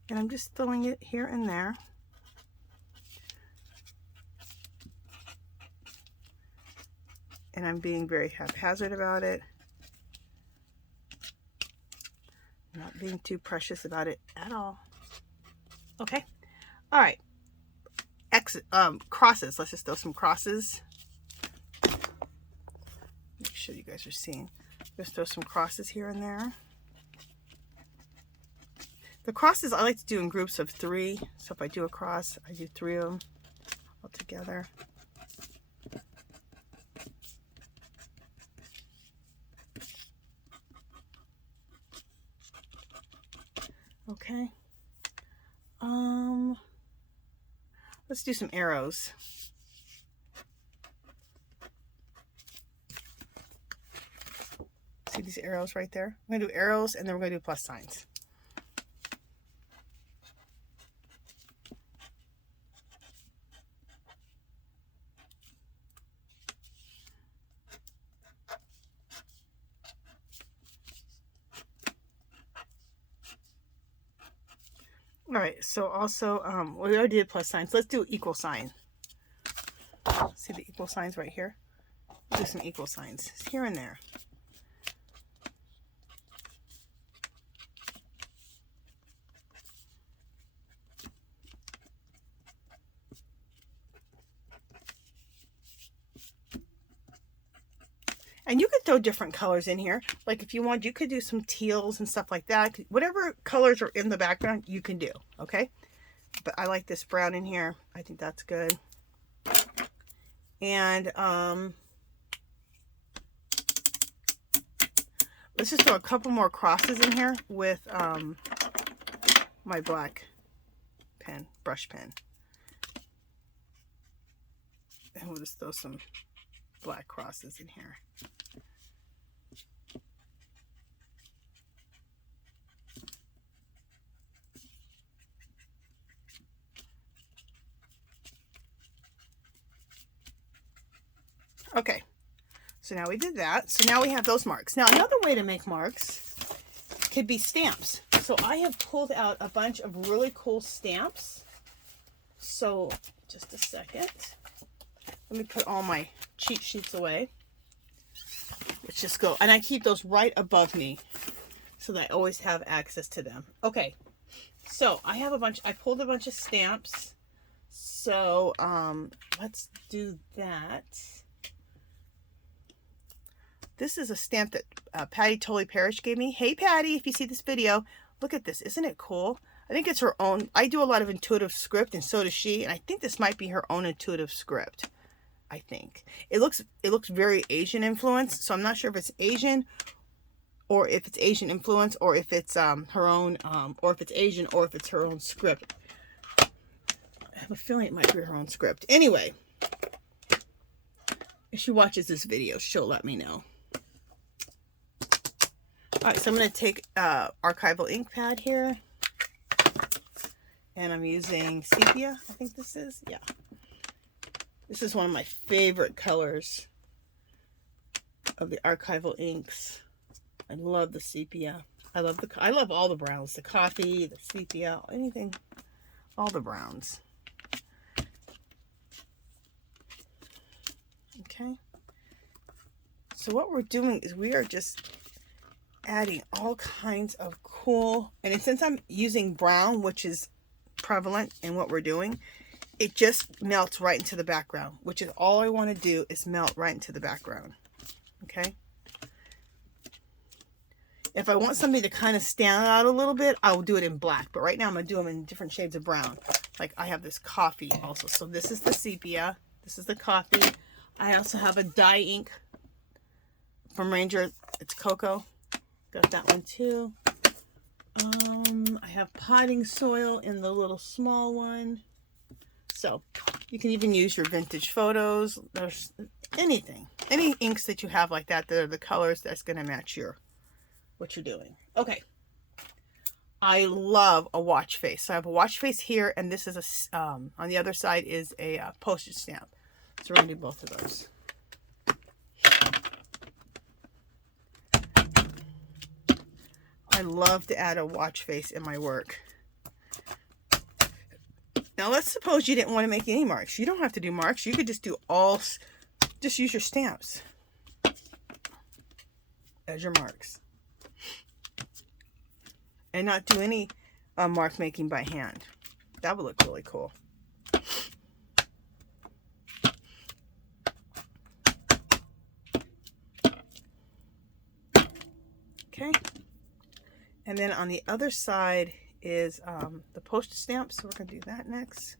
And I'm just throwing it here and there. And I'm being very haphazard about it. Not being too precious about it at all. Okay. All right. Crosses. Let's just throw some crosses. Make sure you guys are seeing. Just throw some crosses here and there. The crosses I like to do in groups of 3. So if I do a cross, I do 3 of them all together. Okay. Let's do some arrows. See these arrows right there? I'm gonna do arrows and then we're gonna do plus signs. All right, so also, we already did plus signs. Let's do equal sign. See the equal signs right here? Do some equal signs here and there. And you could throw different colors in here. Like if you want, you could do some teals and stuff like that. Whatever colors are in the background, you can do, okay? But I like this brown in here. I think that's good. And Let's just throw a couple more crosses in here with my black pen, brush pen. And we'll just throw some black crosses in here. Okay, so now we did that. So now we have those marks. Now another way to make marks could be stamps. So I have pulled out a bunch of really cool stamps. So just a second. Let me put all my cheat sheets away. Let's just go. And I keep those right above me so that I always have access to them. Okay, so I have a bunch. I pulled a bunch of stamps. So let's do that. This is a stamp that Patti Totally Parrish gave me. Hey, Patti, if you see this video, look at this. Isn't it cool? I think it's her own. I do a lot of intuitive script, and so does she. And I think this might be her own intuitive script. I think it looks very Asian influenced. So I'm not sure if it's Asian, or if it's Asian influence, or if it's her own, or if it's Asian, or if it's her own script. I have a feeling it might be her own script. Anyway, if she watches this video, she'll let me know. All right, so I'm going to take archival ink pad here, and I'm using sepia. I think this is, yeah. This is one of my favorite colors of the archival inks. I love the sepia. I love all the browns, the coffee, the sepia, anything, all the browns. Okay. So what we're doing is we are just adding all kinds of cool, and since I'm using brown, which is prevalent in what we're doing, it just melts right into the background, which is all I want to do, is melt right into the background. Okay. If I want something to kind of stand out a little bit, I will do it in black, but right now I'm going to do them in different shades of brown. Like I have this coffee also. So this is the sepia. This is the coffee. I also have a dye ink from Ranger. It's cocoa. Got that one too. I have potting soil in the little small one. So you can even use your vintage photos. There's anything, any inks that you have like that are the colors that's going to match what you're doing. Okay. I love a watch face. So I have a watch face here, and this is on the other side is a postage stamp. So we're going to do both of those. I love to add a watch face in my work. Now let's suppose you didn't want to make any marks. You don't have to do marks. You could just do just use your stamps as your marks. And not do any mark making by hand. That would look really cool. Okay. And then on the other side is the postage stamp. So we're going to do that next.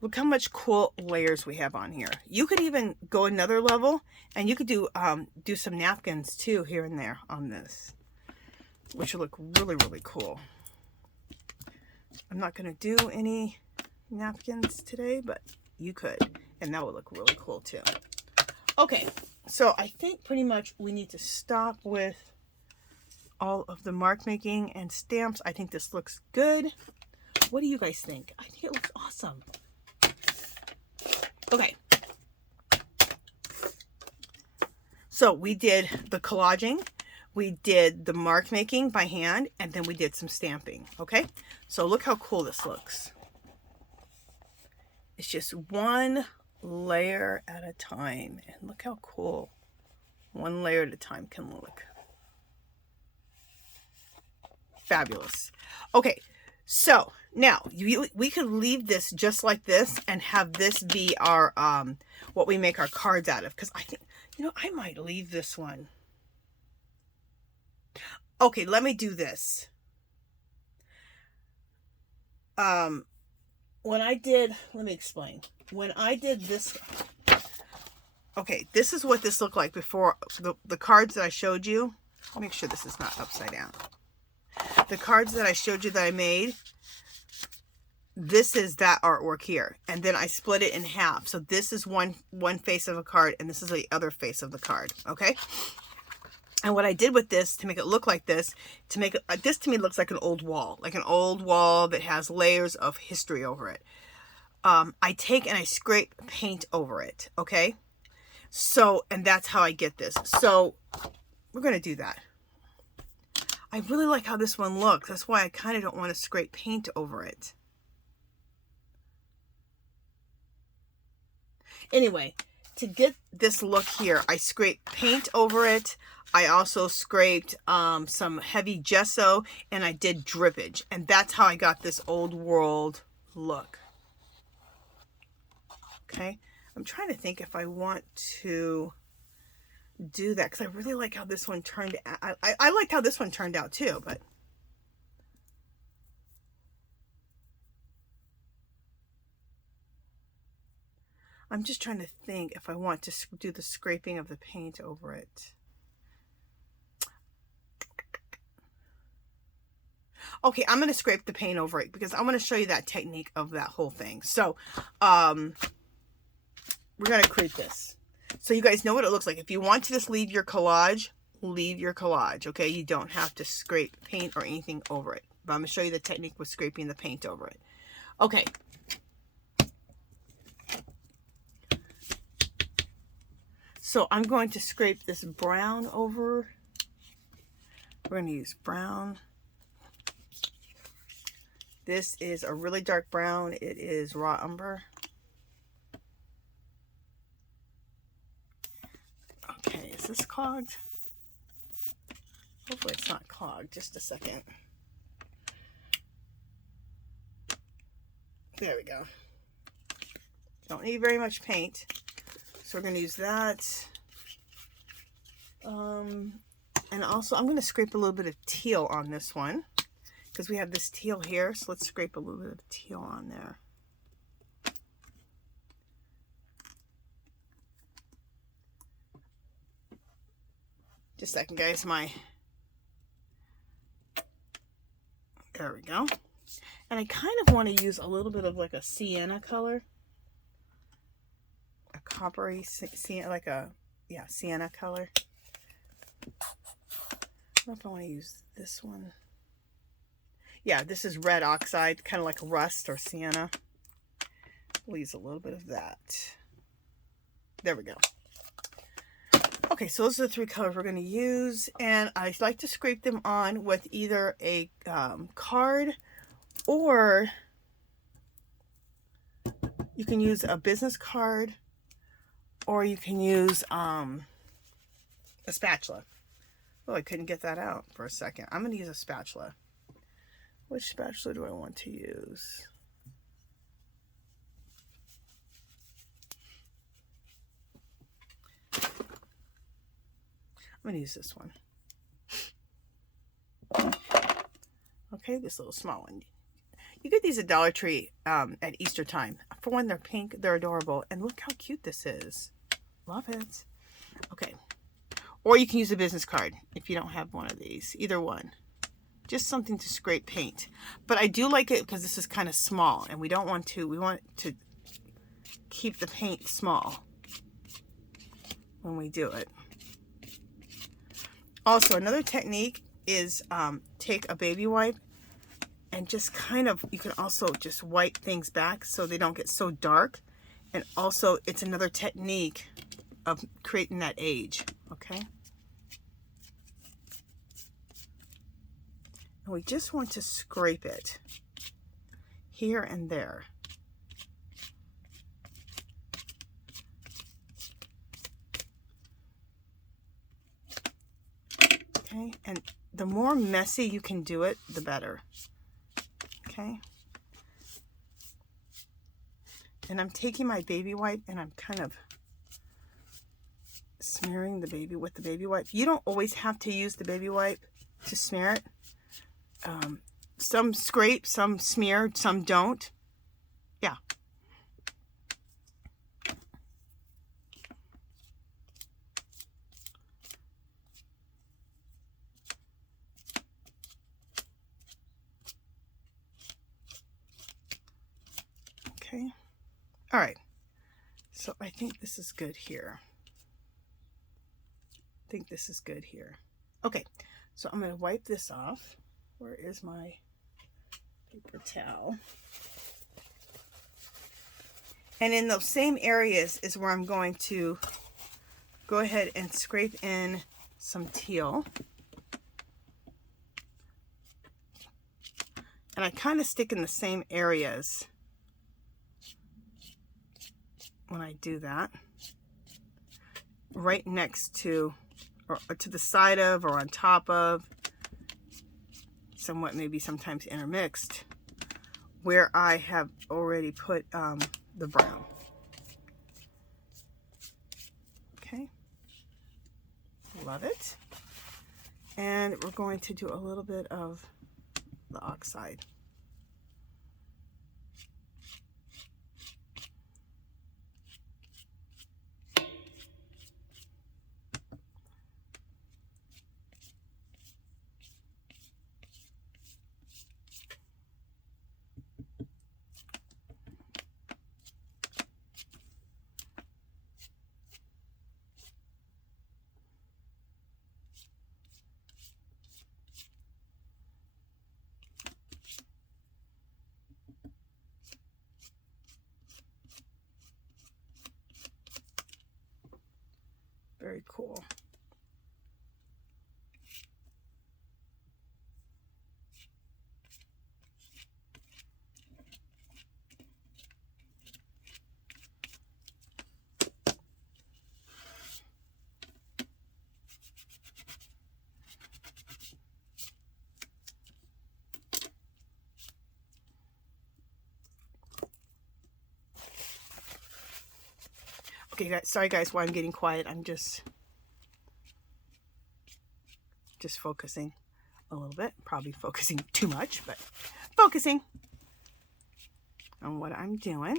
Look how much cool layers we have on here. You could even go another level, and you could do some napkins too here and there on this, which will look really, really cool. I'm not going to do any napkins today, but you could, and that would look really cool too. Okay, so I think pretty much we need to stop with all of the mark making and stamps. I think this looks good. What do you guys think? I think it looks awesome. Okay. So we did the collaging, we did the mark making by hand, and then we did some stamping. Okay. So look how cool this looks. It's just one layer at a time, and look how cool one layer at a time can look. Fabulous. Okay, so now we could leave this just like this and have this be our what we make our cards out of, because I think, you know, I might leave this one. Okay, let me do this. when I did, let me explain. When I did this, okay, this is what this looked like before. The cards that I showed you, make sure this is not upside down. The cards that I showed you that I made, this is that artwork here. And then I split it in half. So this is one face of a card, and this is the other face of the card, okay? And what I did with this to make it look like this, to make it, this to me looks like an old wall that has layers of history over it. I take and I scrape paint over it, okay? So, and that's how I get this. So we're going to do that. I really like how this one looks. That's why I kind of don't want to scrape paint over it. Anyway, to get this look here, I scraped paint over it. I also scraped some heavy gesso, and I did drippage. And that's how I got this old world look. Okay, I'm trying to think if I want to do that, because I really like how this one turned out. I like how this one turned out too, but I'm just trying to think if I want to do the scraping of the paint over it. Okay, I'm going to scrape the paint over it because I want to show you that technique of that whole thing. So, we're going to create this. So you guys know what it looks like. If you want to just leave your collage, okay? You don't have to scrape paint or anything over it. But I'm going to show you the technique with scraping the paint over it. Okay. So I'm going to scrape this brown over. We're going to use brown. This is a really dark brown. It is raw umber. Okay, is this clogged? Hopefully it's not clogged. Just a second. There we go. Don't need very much paint. So we're going to use that. And also I'm going to scrape a little bit of teal on this one, because we have this teal here. So let's scrape a little bit of teal on there. Just a second, guys. There we go. And I kind of want to use a little bit of like a sienna color. A coppery sienna, like a, yeah, sienna color. I don't know if I want to use this one. Yeah, this is red oxide, kind of like rust or sienna. We'll use a little bit of that. There we go. Okay, so those are the three colors we're going to use, and I like to scrape them on with either a card, or you can use a business card, or you can use a spatula. Oh, I couldn't get that out for a second. I'm going to use a spatula. Which spatula do I want to use? I'm going to use this one. Okay, this little small one. You get these at Dollar Tree at Easter time. For one, they're pink, they're adorable, and look how cute this is. Love it. Okay. Or you can use a business card if you don't have one of these. Either one. Just something to scrape paint. But I do like it because this is kind of small, and we don't want to, we want to keep the paint small when we do it. Also, another technique is take a baby wipe and just kind of, you can also just wipe things back so they don't get so dark. And also, it's another technique of creating that age, okay? And we just want to scrape it here and there. Okay, and the more messy you can do it, the better. Okay. And I'm taking my baby wipe and I'm kind of smearing the baby with the baby wipe. You don't always have to use the baby wipe to smear it. Some scrape, some smear, some don't. Yeah. Okay. All right. So I think this is good here. I think this is good here. Okay. So I'm going to wipe this off. Where is my paper towel? And in those same areas is where I'm going to go ahead and scrape in some teal. And I kind of stick in the same areas when I do that. Right next to, or to the side of, or on top of, somewhat maybe sometimes intermixed, where I have already put the brown. Okay, love it. And we're going to do a little bit of the oxide. Very cool. Okay, guys, sorry guys, why I'm getting quiet. I'm just focusing a little bit. Probably focusing too much, but focusing on what I'm doing.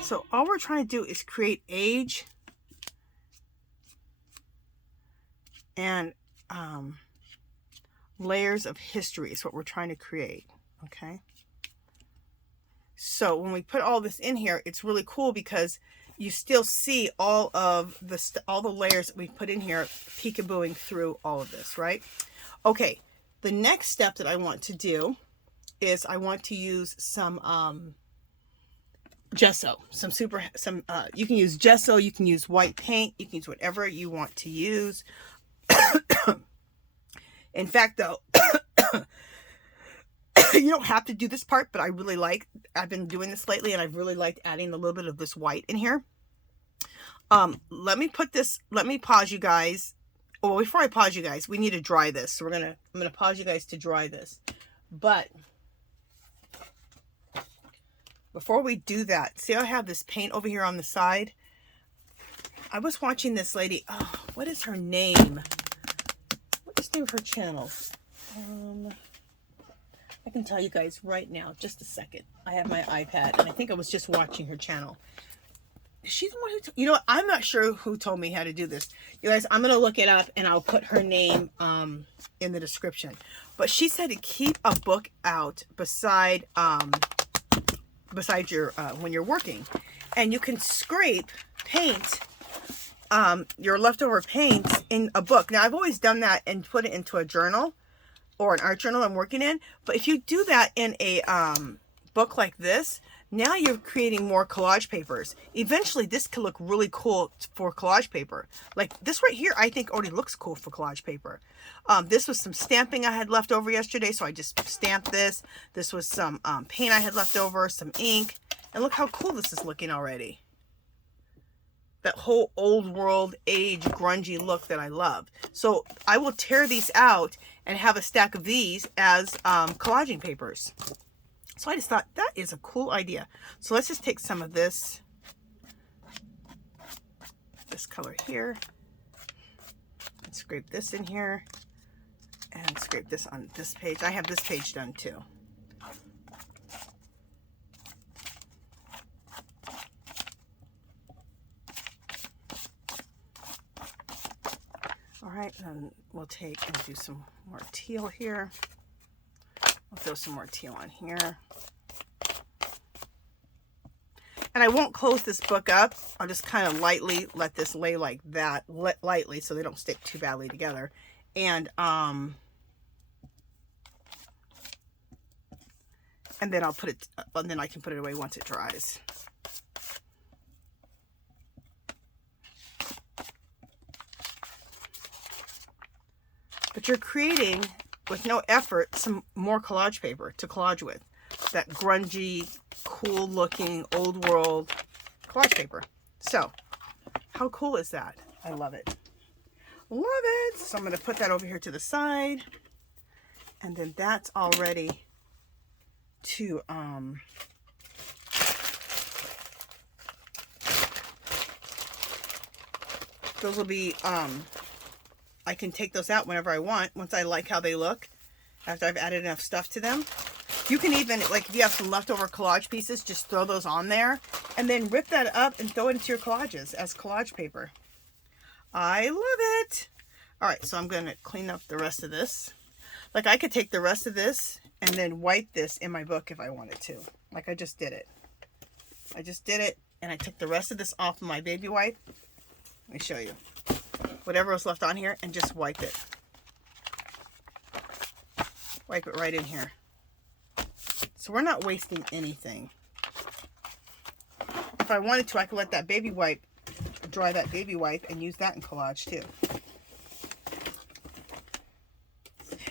So all we're trying to do is create age and layers of history is what we're trying to create. Okay. So when we put all this in here, it's really cool because you still see all of all the layers that we put in here peekabooing through all of this, right? Okay, the next step that I want to do is I want to use some gesso, you can use gesso, you can use white paint, you can use whatever you want to use. In fact, though, you don't have to do this part, but I've been doing this lately and I've really liked adding a little bit of this white in here. Let me pause you guys. Well, before I pause you guys, we need to dry this. So I'm going to pause you guys to dry this. But before we do that, see how I have this paint over here on the side? I was watching this lady. Oh, what is her name? What is the name of her channel? I can tell you guys right now, just a second. I have my iPad, and I think I was just watching her channel. Is she the one who, you know what? I'm not sure who told me how to do this. You guys, I'm going to look it up, and I'll put her name in the description. But she said to keep a book out beside your, when you're working. And you can scrape paint, your leftover paint in a book. Now, I've always done that and put it into a journal or an art journal I'm working in. But if you do that in a book like this, now you're creating more collage papers. Eventually, this could look really cool for collage paper. Like this right here, I think already looks cool for collage paper. This was some stamping I had left over yesterday, so I just stamped this. This was some paint I had left over, some ink. And look how cool this is looking already. That whole old world age grungy look that I love. So I will tear these out and have a stack of these as collaging papers. So I just thought that is a cool idea. So let's just take some of this color here and scrape this in here and scrape this on this page. I have this page done too. right, then we'll take and do some more teal here. We'll throw some more teal on here. And I won't close this book up. I'll just kind of lightly let this lay like that, lightly, so they don't stick too badly together. And then I'll put it, and then I can put it away once it dries. But you're creating, with no effort, some more collage paper to collage with. That grungy, cool looking, old world collage paper. So, how cool is that? I love it. Love it. So I'm going to put that over here to the side. And then that's all ready to, those will be, I can take those out whenever I want, once I like how they look, after I've added enough stuff to them. You can even, like, if you have some leftover collage pieces, just throw those on there, and then rip that up and throw it into your collages as collage paper. I love it. All right, so I'm going to clean up the rest of this. Like, I could take the rest of this and then wipe this in my book if I wanted to. Like, I just did it. I just did it, and I took the rest of this off of my baby wipe. Let me show you. Whatever was left on here, and just wipe it. Wipe it right in here. So we're not wasting anything. If I wanted to, I could let that baby wipe, dry that baby wipe, and use that in collage too.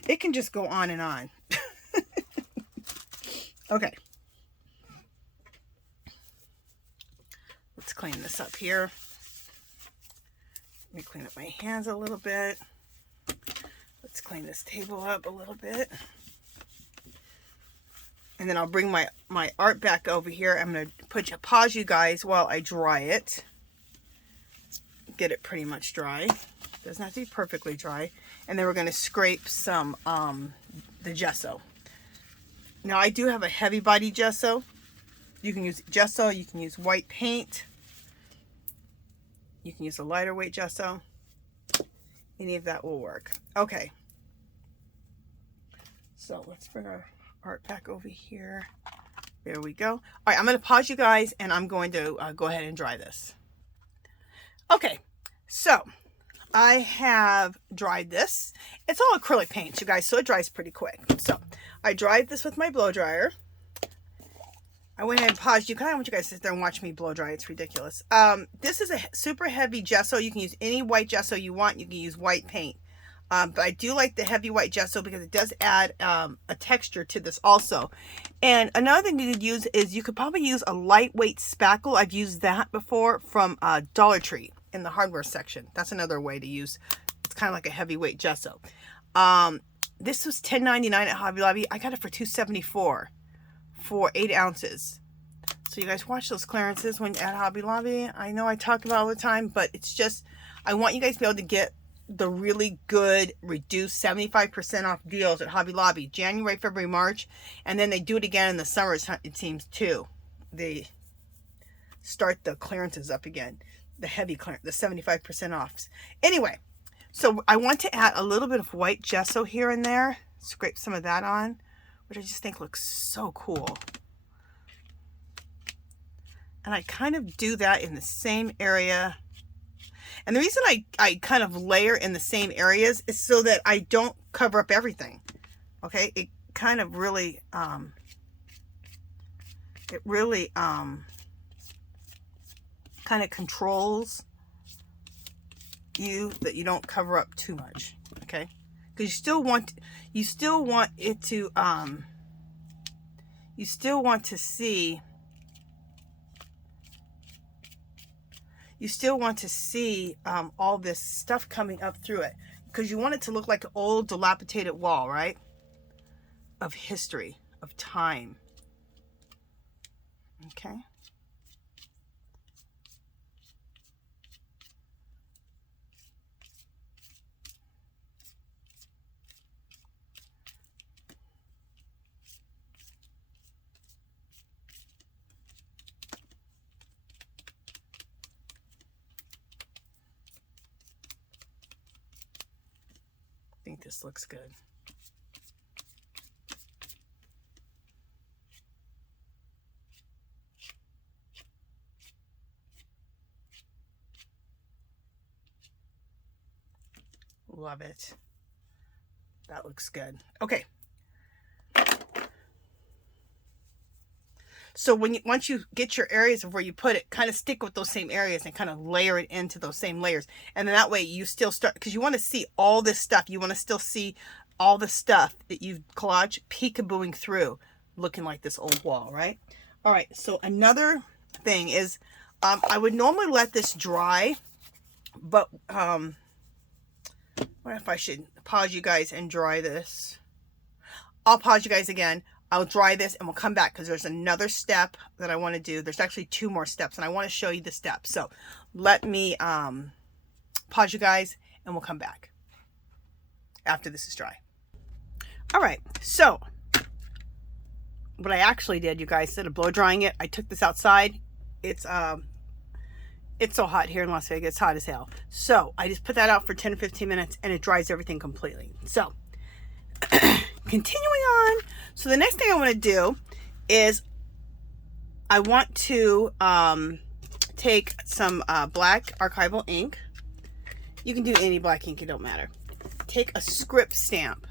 It can just go on and on. Okay. Let's clean this up here. Let me clean up my hands a little bit. Let's clean this table up a little bit. And then I'll bring my art back over here. I'm going to pause you guys while I dry it. Get it pretty much dry. Doesn't have to be perfectly dry. And then we're going to scrape some, the gesso. Now I do have a heavy body gesso. You can use gesso, you can use white paint. You can use a lighter weight gesso. Any of that will work. Okay. So let's bring our art back over here. There we go. All right, I'm going to pause you guys, and I'm going to go ahead and dry this. Okay, so I have dried this. It's all acrylic paint, you guys, so it dries pretty quick. So I dried this with my blow dryer. I went ahead and paused you. I want you guys to sit there and watch me blow dry. It's ridiculous. This is a super heavy gesso. You can use any white gesso you want. You can use white paint. But I do like the heavy white gesso because it does add a texture to this also. And another thing you could use is you could probably use a lightweight spackle. I've used that before from Dollar Tree in the hardware section. That's another way to use. It's kind of like a heavyweight gesso. This was $10.99 at Hobby Lobby. I got it for $2.74 for 8 ounces. So you guys watch those clearances when at Hobby Lobby. I know I talk about it all the time, but it's just, I want you guys to be able to get the really good reduced 75% off deals at Hobby Lobby, January, February, March, and then they do it again in the summer, it seems, too. They start the clearances up again, the heavy clearance, the 75% offs. Anyway, so I want to add a little bit of white gesso here and there, scrape some of that on, which I just think looks so cool. And I kind of do that in the same area. And the reason I kind of layer in the same areas is so that I don't cover up everything. Okay, it kind of really, kind of controls you that you don't cover up too much. Okay, because you still want it to, you still want to see. You still want to see all this stuff coming up through it, because you want it to look like an old dilapidated wall, right? Of history, of time. Okay. think this looks good. Love it. That looks good. Okay. So once you get your areas of where you put it, kind of stick with those same areas and kind of layer it into those same layers. And then that way you still start, because you want to see all this stuff. You want to still see all the stuff that you've collaged peekabooing through, looking like this old wall, right? All right. So another thing is, I would normally let this dry, but what if I should pause you guys and dry this? I'll pause you guys again. I'll dry this and we'll come back because there's another step that I want to do. There's actually 2 more steps and I want to show you the steps. So let me pause you guys and we'll come back after this is dry. All right. So what I actually did, you guys, instead of blow drying it, I took this outside. It's so hot here in Las Vegas. It's hot as hell. So I just put that out for 10 or 15 minutes and it dries everything completely. So continuing on. So the next thing I want to do is I want to take some black archival ink. You can do any black ink, it don't matter. Take a script stamp.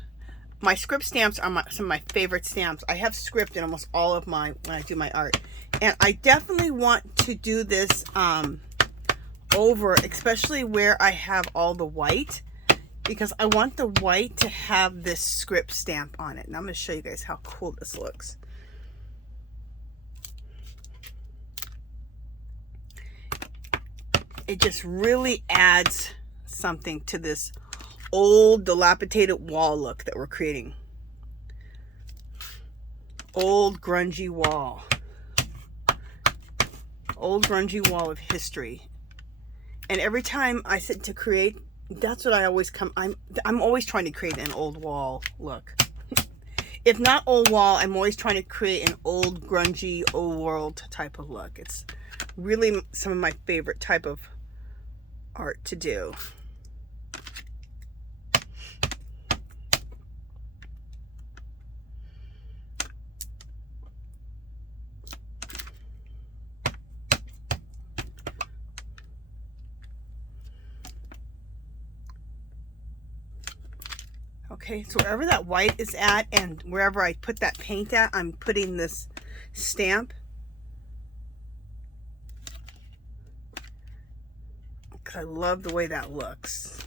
My script stamps are some of my favorite stamps. I have script in almost all of my, when I do my art. And I definitely want to do this over, especially where I have all the white, because I want the white to have this script stamp on it. And I'm going to show you guys how cool this looks. It just really adds something to this old dilapidated wall look that we're creating. Old grungy wall. Old grungy wall of history. And every time I sit to create, that's what I always come, I'm always trying to create an old wall look. If not old wall, I'm always trying to create an old grungy, old world type of look. It's really some of my favorite type of art to do. Okay, so wherever that white is at and wherever I put that paint at, I'm putting this stamp. Because I love the way that looks.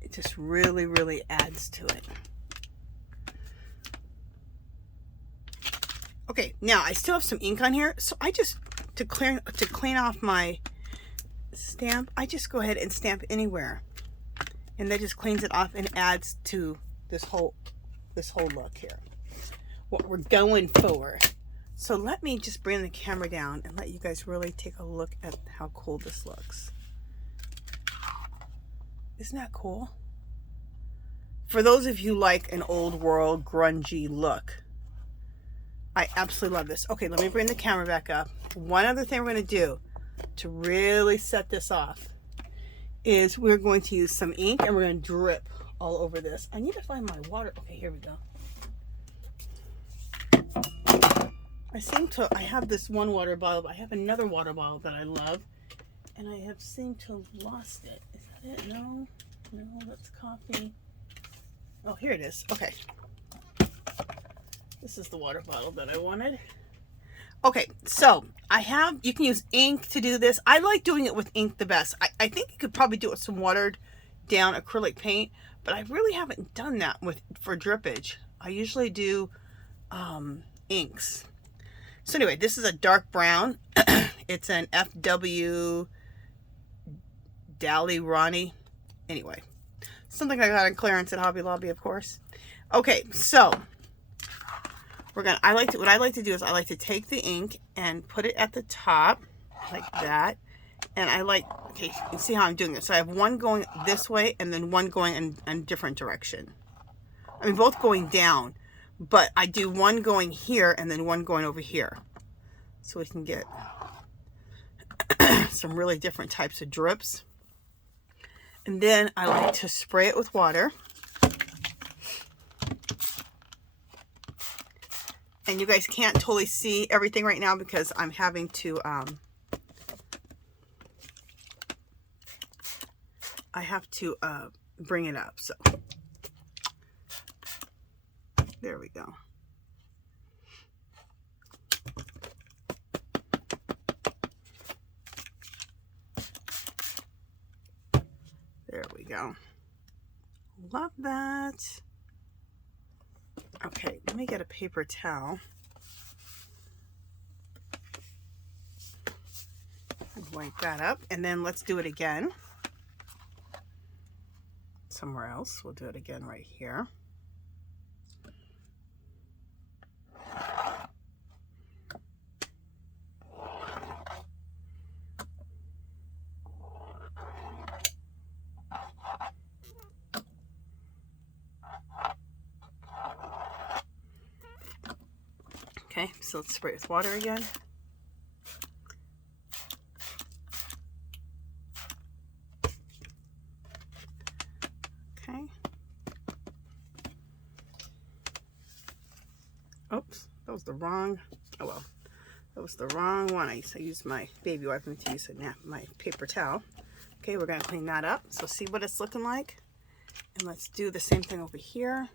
It just really, really adds to it. Okay, now I still have some ink on here, so I just, to clean off my stamp, I just go ahead and stamp anywhere. And that just cleans it off and adds to this whole look here. What we're going for. So let me just bring the camera down and let you guys really take a look at how cool this looks. Isn't that cool? For those of you who like an old world grungy look, I absolutely love this. Okay, let me bring the camera back up. One other thing we're going to do to really set this off is we're going to use some ink and we're going to drip all over this. I need to find my water. Okay, here we go. I have this one water bottle, but I have another water bottle that I love, and I have seemed to have lost it. Is that it? No, that's coffee. Oh, here it is. Okay. This is the water bottle that I wanted. Okay, so you can use ink to do this. I like doing it with ink the best. I think you could probably do it with some watered down acrylic paint, but I really haven't done that for drippage. I usually do inks. So anyway, this is a dark brown. It's an FW Dally Ronnie. Anyway, something I got on clearance at Hobby Lobby, of course. Okay, so what I like to do is I like to take the ink and put it at the top like that. And okay, you can see how I'm doing it. So I have one going this way and then one going in a different direction. I mean, both going down, but I do one going here and then one going over here. So we can get some really different types of drips. And then I like to spray it with water. And you guys can't totally see everything right now because I'm having to, I have to bring it up. So there we go. There we go. Love that. Okay, let me get a paper towel. And wipe that up, and then let's do it again. Somewhere else. We'll do it again right here. Okay, so let's spray it with water again. Okay. Oops, that was the wrong, oh well, that was the wrong one. I used my baby wipe to use my paper towel. Okay, we're gonna clean that up. So see what it's looking like. And let's do the same thing over here.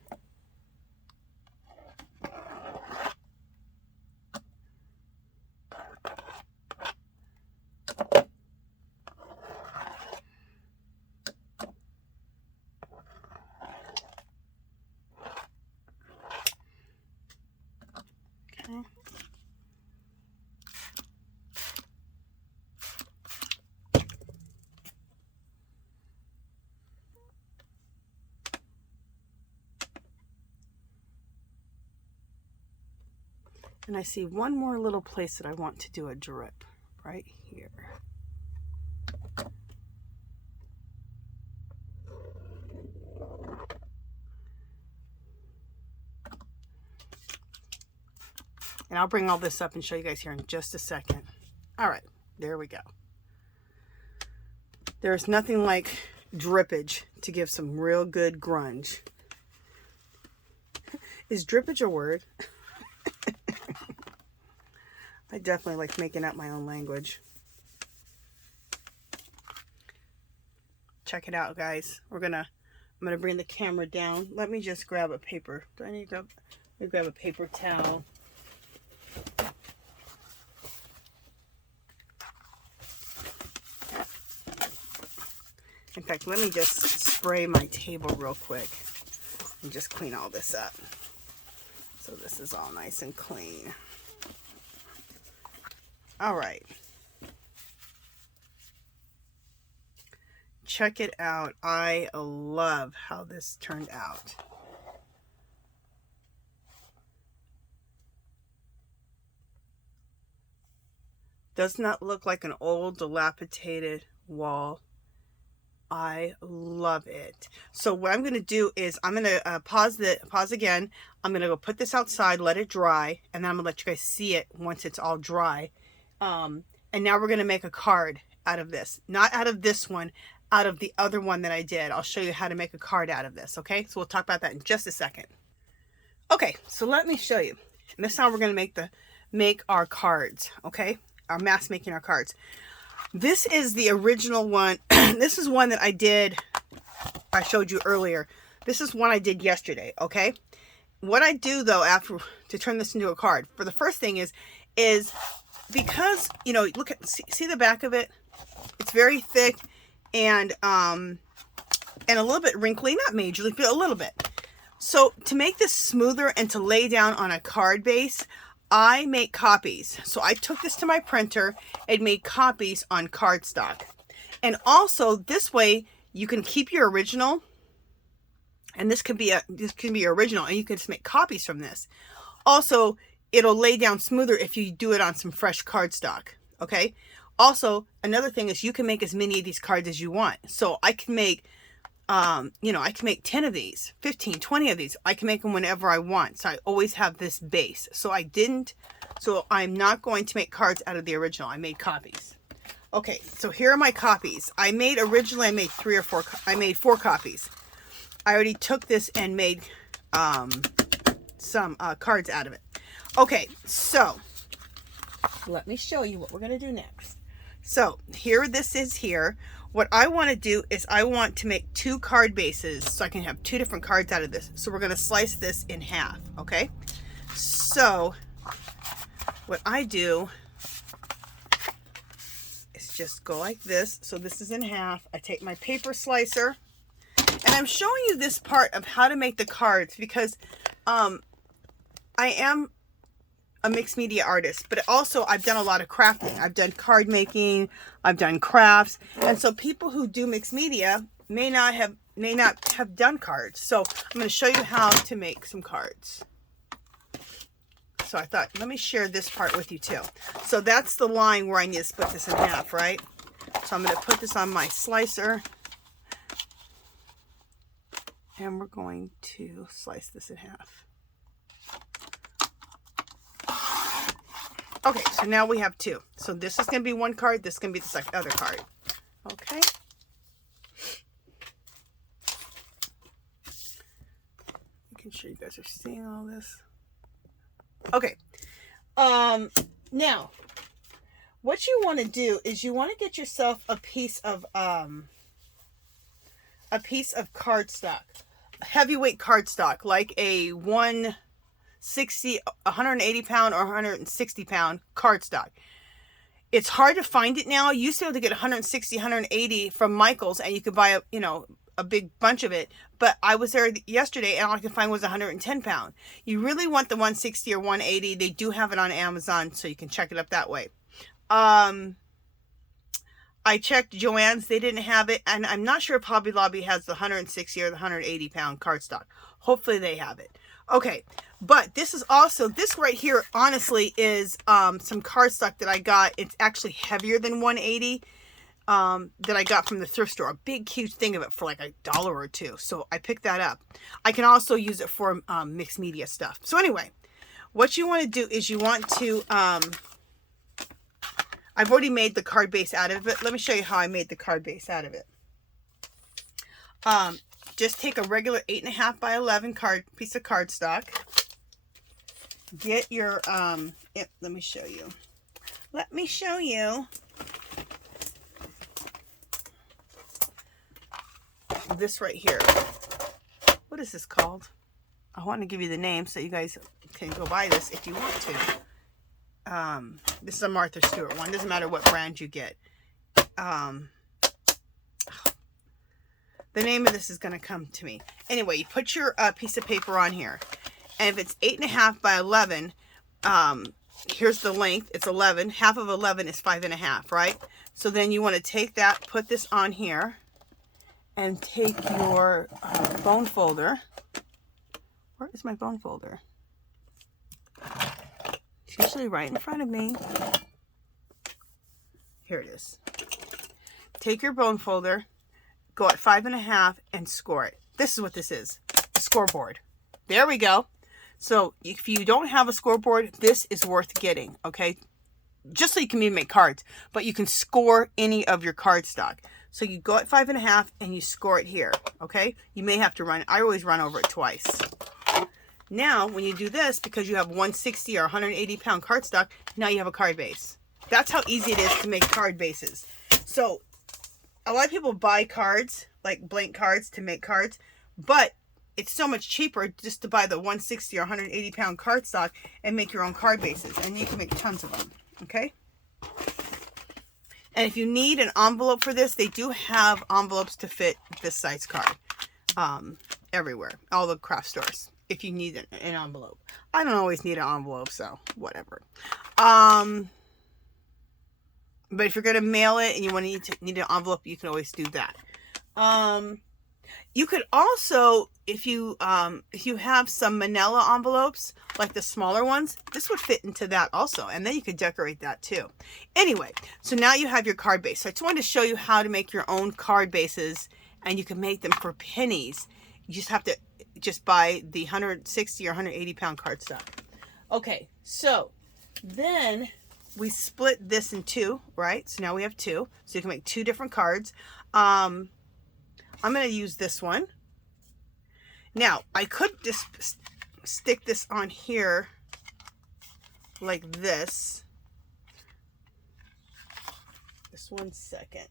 Okay. And I see one more little place that I want to do a drip right here. And I'll bring all this up and show you guys here in just a second. All right, there we go. There's nothing like drippage to give some real good grunge. Is drippage a word? I definitely like making up my own language. Check it out, guys. I'm gonna bring the camera down. Let me just grab a paper. Do I need to grab? Let me grab a paper towel. In fact, let me just spray my table real quick and just clean all this up. So this is all nice and clean. All right. Check it out. I love how this turned out. Does not look like an old dilapidated wall. I love it. So what I'm going to do is I'm going to pause again. I'm going to go put this outside, let it dry, and then I'm going to let you guys see it once it's all dry. And now we're going to make a card out of this. Not out of this one, out of the other one that I did. I'll show you how to make a card out of this, okay? So we'll talk about that in just a second. Okay, so let me show you. And this is how we're going to make our cards, okay? Our mask making our cards. This is the original one. This is one that I did, I showed you earlier. This is one I did yesterday, okay? What I do though, after to turn this into a card, for the first thing is because, you know, look at, see the back of it? It's very thick and a little bit wrinkly, not majorly, but a little bit. So to make this smoother and to lay down on a card base, I make copies. So I took this to my printer and made copies on cardstock. And also this way you can keep your original, and this can be your original, and you can just make copies from this. Also, it'll lay down smoother if you do it on some fresh cardstock, okay? Also, another thing is you can make as many of these cards as you want. So I can make you know, I can make 10 of these, 15, 20 of these. I can make them whenever I want. So I always have this base. So I'm not going to make cards out of the original. I made copies. Okay, so here are my copies. Originally I made 4 copies. I already took this and made some cards out of it. Okay, so let me show you what we're going to do next. So here this is here. What I want to do is I want to make 2 card bases so I can have 2 different cards out of this. So we're going to slice this in half, okay? So what I do is just go like this. So this is in half. I take my paper slicer, and I'm showing you this part of how to make the cards because I am a mixed media artist, but also I've done a lot of crafting. I've done card making, I've done crafts, and so people who do mixed media may not have done cards. So I'm going to show you how to make some cards. So I thought, let me share this part with you too. So that's the line where I need to split this in half, right? So I'm going to put this on my slicer, and we're going to slice this in half. Okay, so now we have 2. So this is going to be 1 card. This is going to be the other card. Okay. Making sure you guys are seeing all this. Okay. Now, what you want to do is you want to get yourself a piece of cardstock, heavyweight cardstock, like a 180 pound or 160 pound cardstock. It's hard to find it now. You used to be able to get 160, 180 from Michael's, and you could buy a big bunch of it. But I was there yesterday, and all I could find was 110 pound. You really want the 160 or 180. They do have it on Amazon, so you can check it up that way. I checked Joann's. They didn't have it, and I'm not sure if Hobby Lobby has the 160 or the 180 pound cardstock. Hopefully they have it. Okay, but this is also, this right here, honestly, is some cardstock that I got. It's actually heavier than 180 that I got from the thrift store. A big, huge thing of it for like $1 or $2. So I picked that up. I can also use it for mixed media stuff. So anyway, what you want to do is you want to, I've already made the card base out of it. Let me show you how I made the card base out of it. Just take a regular 8.5 by 11 piece of cardstock. Get your, let me show you. Let me show you. This right here. What is this called? I want to give you the name so you guys can go buy this if you want to. This is a Martha Stewart one. Doesn't matter what brand you get. The name of this is going to come to me. Anyway, you put your piece of paper on here. And if it's 8.5 by 11, here's the length. It's 11. Half of 11 is 5.5, right? So then you want to take that, put this on here, and take your bone folder. Where is my bone folder? It's usually right in front of me. Here it is. Take your bone folder, go at 5.5 and score it. This is what this is, a scoreboard. There we go. So if you don't have a scoreboard, this is worth getting, okay? Just so you can even make cards, but you can score any of your cardstock. So you go at 5.5 and you score it here, okay? You may have to run, I always run over it twice. Now, when you do this, because you have 160 or 180 pound cardstock, now you have a card base. That's how easy it is to make card bases. So a lot of people buy cards, like blank cards to make cards, but it's so much cheaper just to buy the 160 or 180 pound cardstock and make your own card bases. And you can make tons of them, okay? And if you need an envelope for this, they do have envelopes to fit this size card everywhere, all the craft stores, if you need an envelope. I don't always need an envelope, so whatever. But if you're going to mail it and you want to need an envelope, you can always do that. You could also, if you have some manila envelopes, like the smaller ones, this would fit into that also. And then you could decorate that too. Anyway, so now you have your card base. So I just wanted to show you how to make your own card bases, and you can make them for pennies. You just have to buy the 160 or 180 pound cardstock. Okay, so then we split this in two, right? So now we have two. So you can make two different cards. I'm going to use this one. Now, I could just stick this on here like this. Just 1 second.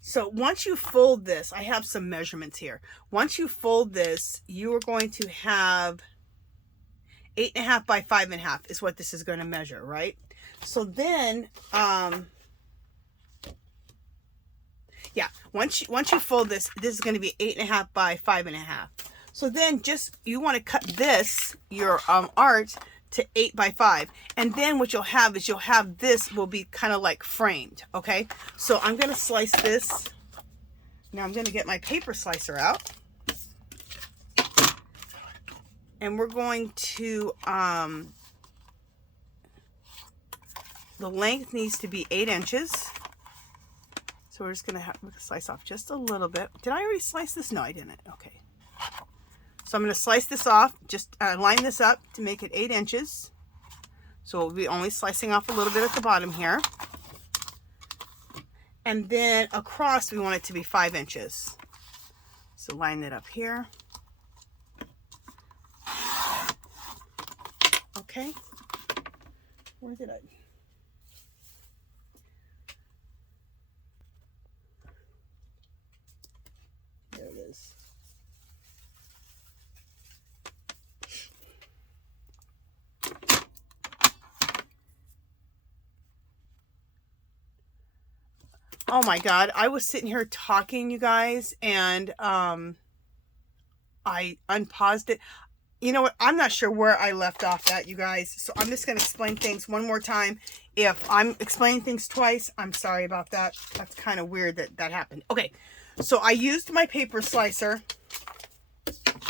So once you fold this, I have some measurements here. Once you fold this, you are going to have 8.5 by 5.5 is what this is going to measure, right? So then, yeah, once you fold this, this is going to be 8.5 by 5.5. So then you want to cut this, your art, to 8 by 5. And then what you'll have is this will be kind of like framed, okay? So I'm going to slice this. Now I'm going to get my paper slicer out. And we're going to, the length needs to be 8 inches. So we're just going to slice off just a little bit. Did I already slice this? No, I didn't. Okay. So I'm going to slice this off, just line this up to make it 8 inches. So we'll be only slicing off a little bit at the bottom here. And then across, we want it to be 5 inches. So line it up here. Okay. Where did I? There it is. Oh my God, I was sitting here talking, you guys, and I unpaused it. You know what? I'm not sure where I left off at, you guys. So I'm just going to explain things one more time. If I'm explaining things twice, I'm sorry about that. That's kind of weird that that happened. Okay, so I used my paper slicer.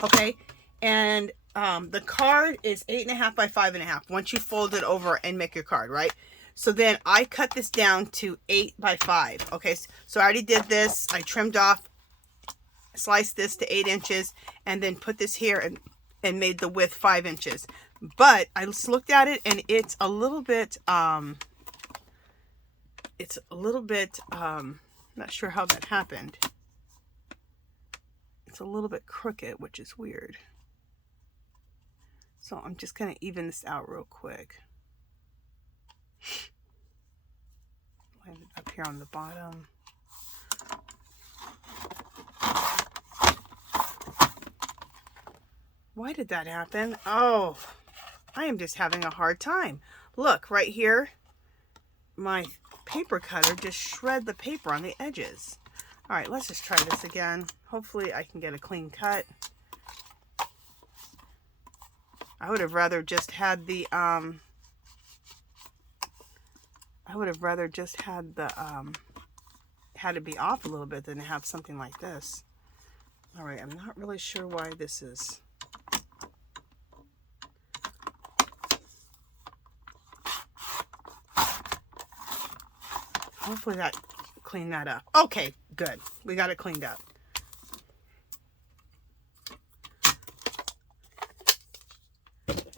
Okay, and the card is 8.5 by 5.5. Once you fold it over and make your card, right? So then I cut this down to 8 by 5. Okay, so I already did this. I trimmed off, sliced this to 8 inches, and then put this here and made the width 5 inches. But I just looked at it, and it's a little bit, not sure how that happened. It's a little bit crooked, which is weird. So I'm just going to even this out real quick. Line it up here on the bottom. Why did that happen? Oh, I am just having a hard time. Look, right here, my paper cutter just shred the paper on the edges. All right, let's just try this again. Hopefully I can get a clean cut. I would have rather just had the, had it be off a little bit than to have something like this. All right, I'm not really sure why this is. Hopefully that cleaned that up. Okay, good. We got it cleaned up.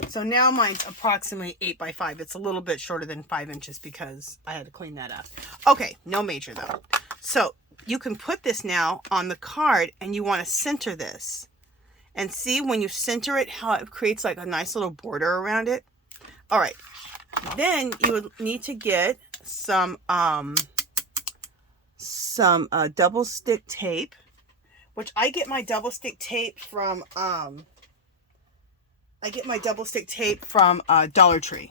So now mine's approximately 8 by 5. It's a little bit shorter than 5 inches because I had to clean that up. Okay, no major though. So you can put this now on the card and you want to center this. And see when you center it, how it creates like a nice little border around it. All right, then you would need to get some double stick tape, which I get my double stick tape from Dollar Tree.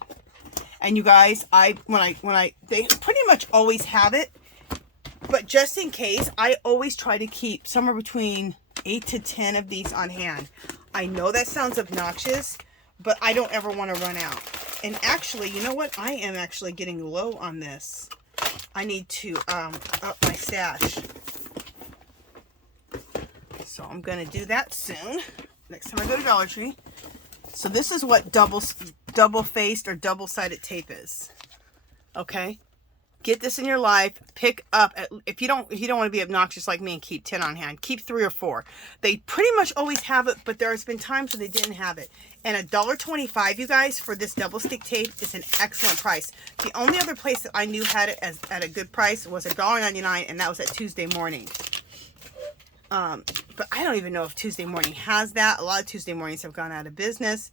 And you guys, they pretty much always have it, but just in case, I always try to keep somewhere between 8 to 10 of these on hand. I know that sounds obnoxious, but I don't ever want to run out. And actually, you know what? I am actually getting low on this. I need to up my stash. So I'm going to do that soon. Next time I go to Dollar Tree. So this is what double-faced or double-sided tape is. Okay? Get this in your life. Pick up, if you don't want to be obnoxious like me and keep 10 on hand, keep 3 or 4. They pretty much always have it, but there's been times when they didn't have it. And $1.25, you guys, for this double stick tape is an excellent price. The only other place that I knew had it at a good price was $1.99, and that was at Tuesday Morning. But I don't even know if Tuesday Morning has that. A lot of Tuesday Mornings have gone out of business.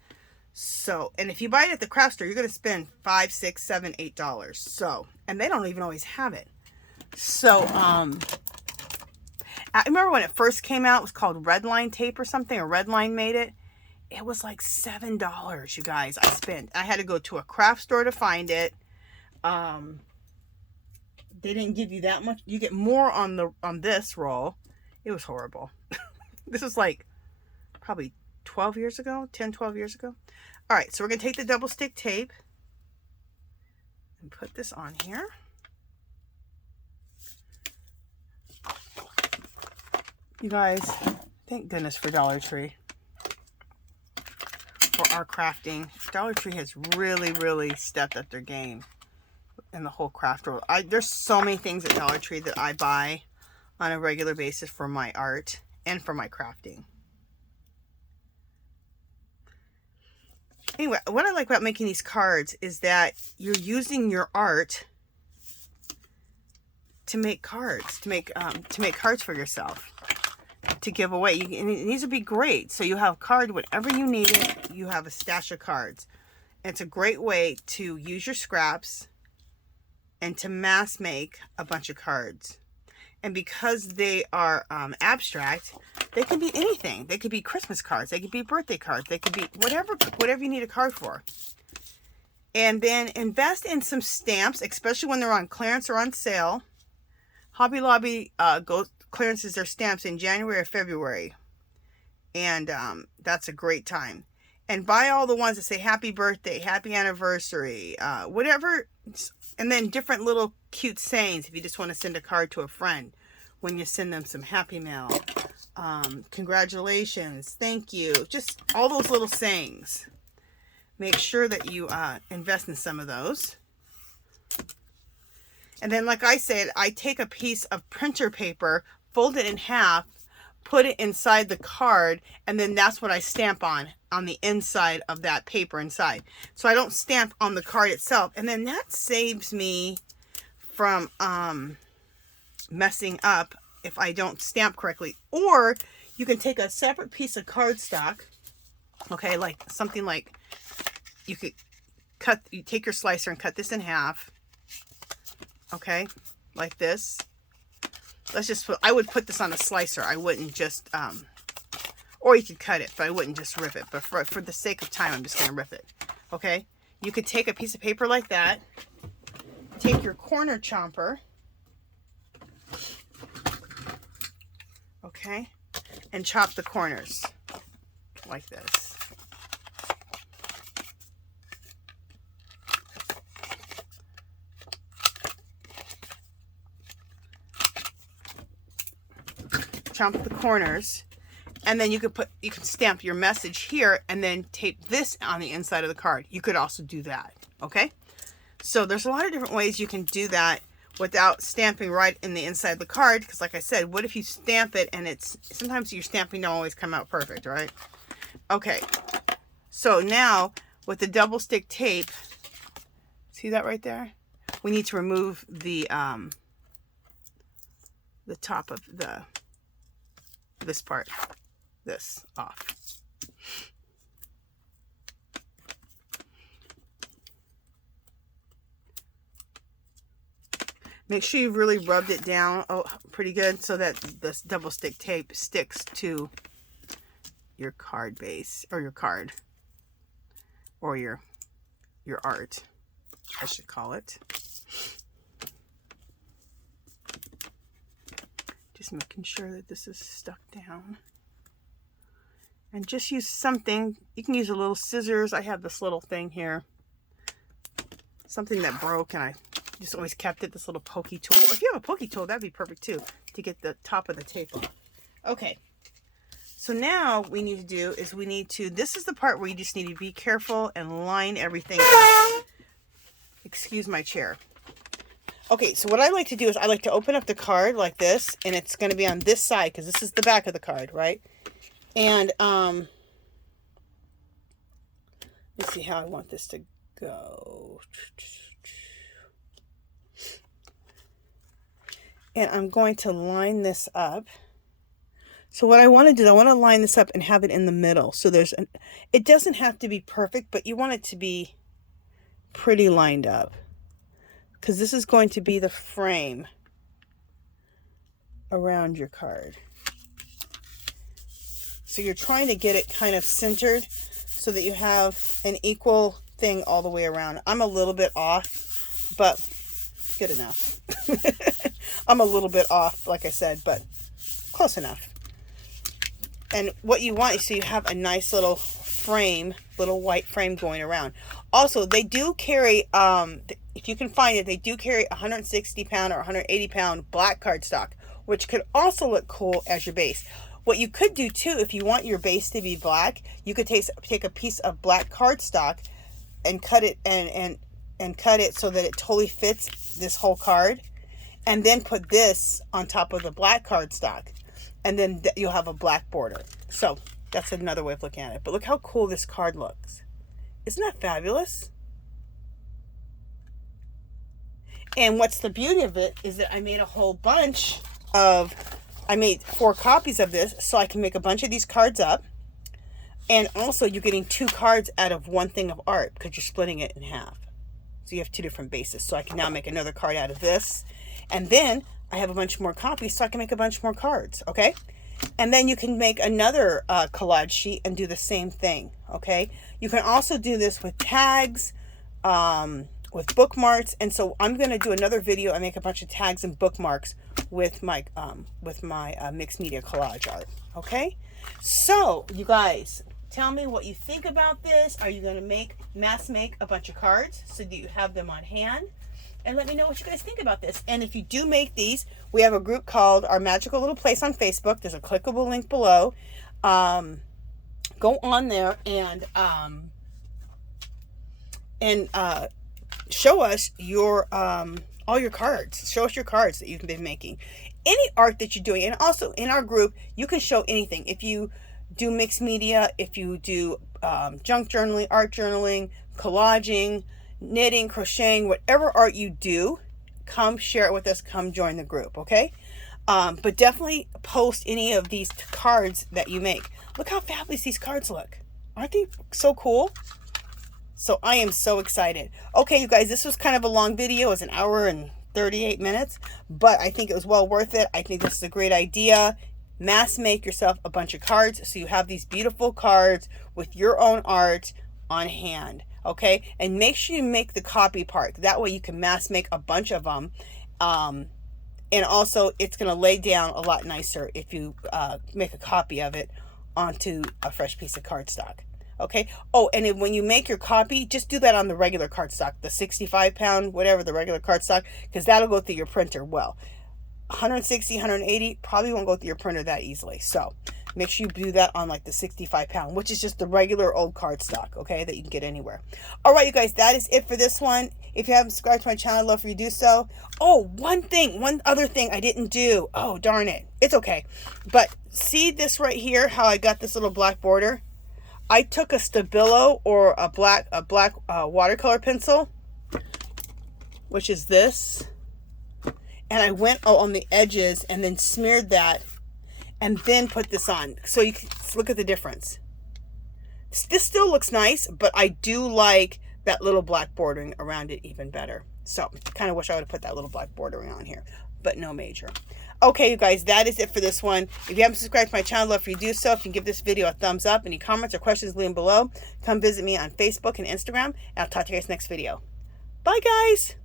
So, and if you buy it at the craft store, you're going to spend $5, $6, $7, $8. So, and they don't even always have it. So, I remember when it first came out, it was called Redline tape or something, or Redline made it. It was like $7, you guys. I had to go to a craft store to find it. They didn't give you that much. You get more on this roll. It was horrible. This was like probably 12 years ago, 10, 12 years ago. All right, so we're going to take the double stick tape and put this on here. You guys, thank goodness for Dollar Tree. For our crafting. Dollar Tree has really, really stepped up their game in the whole craft world. There's so many things at Dollar Tree that I buy on a regular basis for my art and for my crafting. Anyway, what I like about making these cards is that you're using your art to make cards, to make cards for yourself, to give away. And it needs to be great. So you have a card whenever you need it. You have a stash of cards. And it's a great way to use your scraps and to mass make a bunch of cards. And because they are abstract, they can be anything. They could be Christmas cards. They could be birthday cards. They could be whatever you need a card for. And then invest in some stamps, especially when they're on clearance or on sale. Hobby Lobby clearances their stamps in January or February. And that's a great time. And buy all the ones that say happy birthday, happy anniversary, whatever. And then different little cute sayings if you just want to send a card to a friend when you send them some happy mail. Congratulations, thank you. Just all those little sayings. Make sure that you invest in some of those. And then, like I said, I take a piece of printer paper, fold it in half, put it inside the card, and then that's what I stamp on the inside of that paper inside. So I don't stamp on the card itself. And then that saves me from messing up if I don't stamp correctly. Or you can take a separate piece of cardstock, okay, like something like you take your slicer and cut this in half, okay, like this. Let's just I would put this on a slicer. I wouldn't just, or you could cut it, but I wouldn't just rip it. But for the sake of time, I'm just going to rip it. Okay? You could take a piece of paper like that. Take your corner chomper. Okay? And chop the corners like this. Chomp the corners, and then you can stamp your message here and then tape this on the inside of the card. You could also do that. Okay, so there's a lot of different ways you can do that without stamping right in the inside of the card, because like I said, what if you stamp it and sometimes your stamping don't always come out perfect, right? Okay, so now with the double stick tape, see that right there? We need to remove the top of this part, this off. Make sure you've really rubbed it down pretty good so that this double stick tape sticks to your card base, or your card, or your art, I should call it. Just making sure that this is stuck down. And just use something. You can use a little scissors. I have this little thing here. Something that broke and I just always kept it. This little pokey tool. Or if you have a pokey tool, that'd be perfect too, to get the top of the tape off. Okay. So now what we need to do is this is the part where you just need to be careful and line everything up. Excuse my chair. Okay, so what I like to do is I like to open up the card like this, and it's going to be on this side because this is the back of the card, right? And let's see how I want this to go. And I'm going to line this up. So what I want to do, I want to line this up and have it in the middle. So it doesn't have to be perfect, but you want it to be pretty lined up. Because this is going to be the frame around your card. So you're trying to get it kind of centered so that you have an equal thing all the way around. I'm a little bit off, but good enough. I'm a little bit off, like I said, but close enough. And what you want is so you have a nice little frame, little white frame going around. Also, they do carry, if you can find it, they do carry 160 pound or 180 pound black cardstock, which could also look cool as your base. What you could do too, if you want your base to be black, you could take a piece of black cardstock and cut it and cut it so that it totally fits this whole card, and then put this on top of the black cardstock, and then you'll have a black border. So that's another way of looking at it. But look how cool this card looks. Isn't that fabulous? And what's the beauty of it is that I made a whole bunch of, I made 4 copies of this so I can make a bunch of these cards up. And also you're getting 2 cards out of 1 thing of art because you're splitting it in half. So you have 2 different bases. So I can now make another card out of this. And then I have a bunch more copies so I can make a bunch more cards, okay? And then you can make another collage sheet and do the same thing, okay? You can also do this with tags, with bookmarks. And so I'm going to do another video and make a bunch of tags and bookmarks with my mixed media collage art, okay? So, you guys, tell me what you think about this. Are you going to mass make a bunch of cards so that you have them on hand? And let me know what you guys think about this. And if you do make these, we have a group called Our Magical Little Place on Facebook. There's a clickable link below. Go on there and show us your all your cards. Show us your cards that you've been making. Any art that you're doing. And also in our group, you can show anything. If you do mixed media, if you do junk journaling, art journaling, collaging, knitting, crocheting, whatever art you do, come share it with us. Come join the group, okay? But definitely post any of these cards that you make. Look how fabulous these cards look. Aren't they so cool? So I am so excited. Okay, you guys, this was kind of a long video. It was 1 hour and 38 minutes, but I think it was well worth it. I think this is a great idea. Mass make yourself a bunch of cards so you have these beautiful cards with your own art on hand. Okay, and make sure you make the copy part. That way you can mass make a bunch of them. And also it's going to lay down a lot nicer if you make a copy of it onto a fresh piece of cardstock. Okay. Oh, and then when you make your copy, just do that on the regular cardstock, the 65 pound, whatever, the regular cardstock, because that'll go through your printer well. 160, 180 probably won't go through your printer that easily. So make sure you do that on like the 65 pound, which is just the regular old cardstock, okay, that you can get anywhere. All right, you guys, that is it for this one. If you haven't subscribed to my channel, I'd love for you to do so. Oh, one other thing I didn't do. Oh, darn it. It's okay. But see this right here, how I got this little black border? I took a Stabilo or a black watercolor pencil, which is this, and I went on the edges and then smeared that and then put this on. So you can look at the difference. This still looks nice, but I do like that little black bordering around it even better. So kind of wish I would have put that little black bordering on here, but no major. Okay, you guys, that is it for this one. If you haven't subscribed to my channel, I'd love for you to do so. If you can give this video a thumbs up, any comments or questions, leave them below. Come visit me on Facebook and Instagram, and I'll talk to you guys next video. Bye, guys.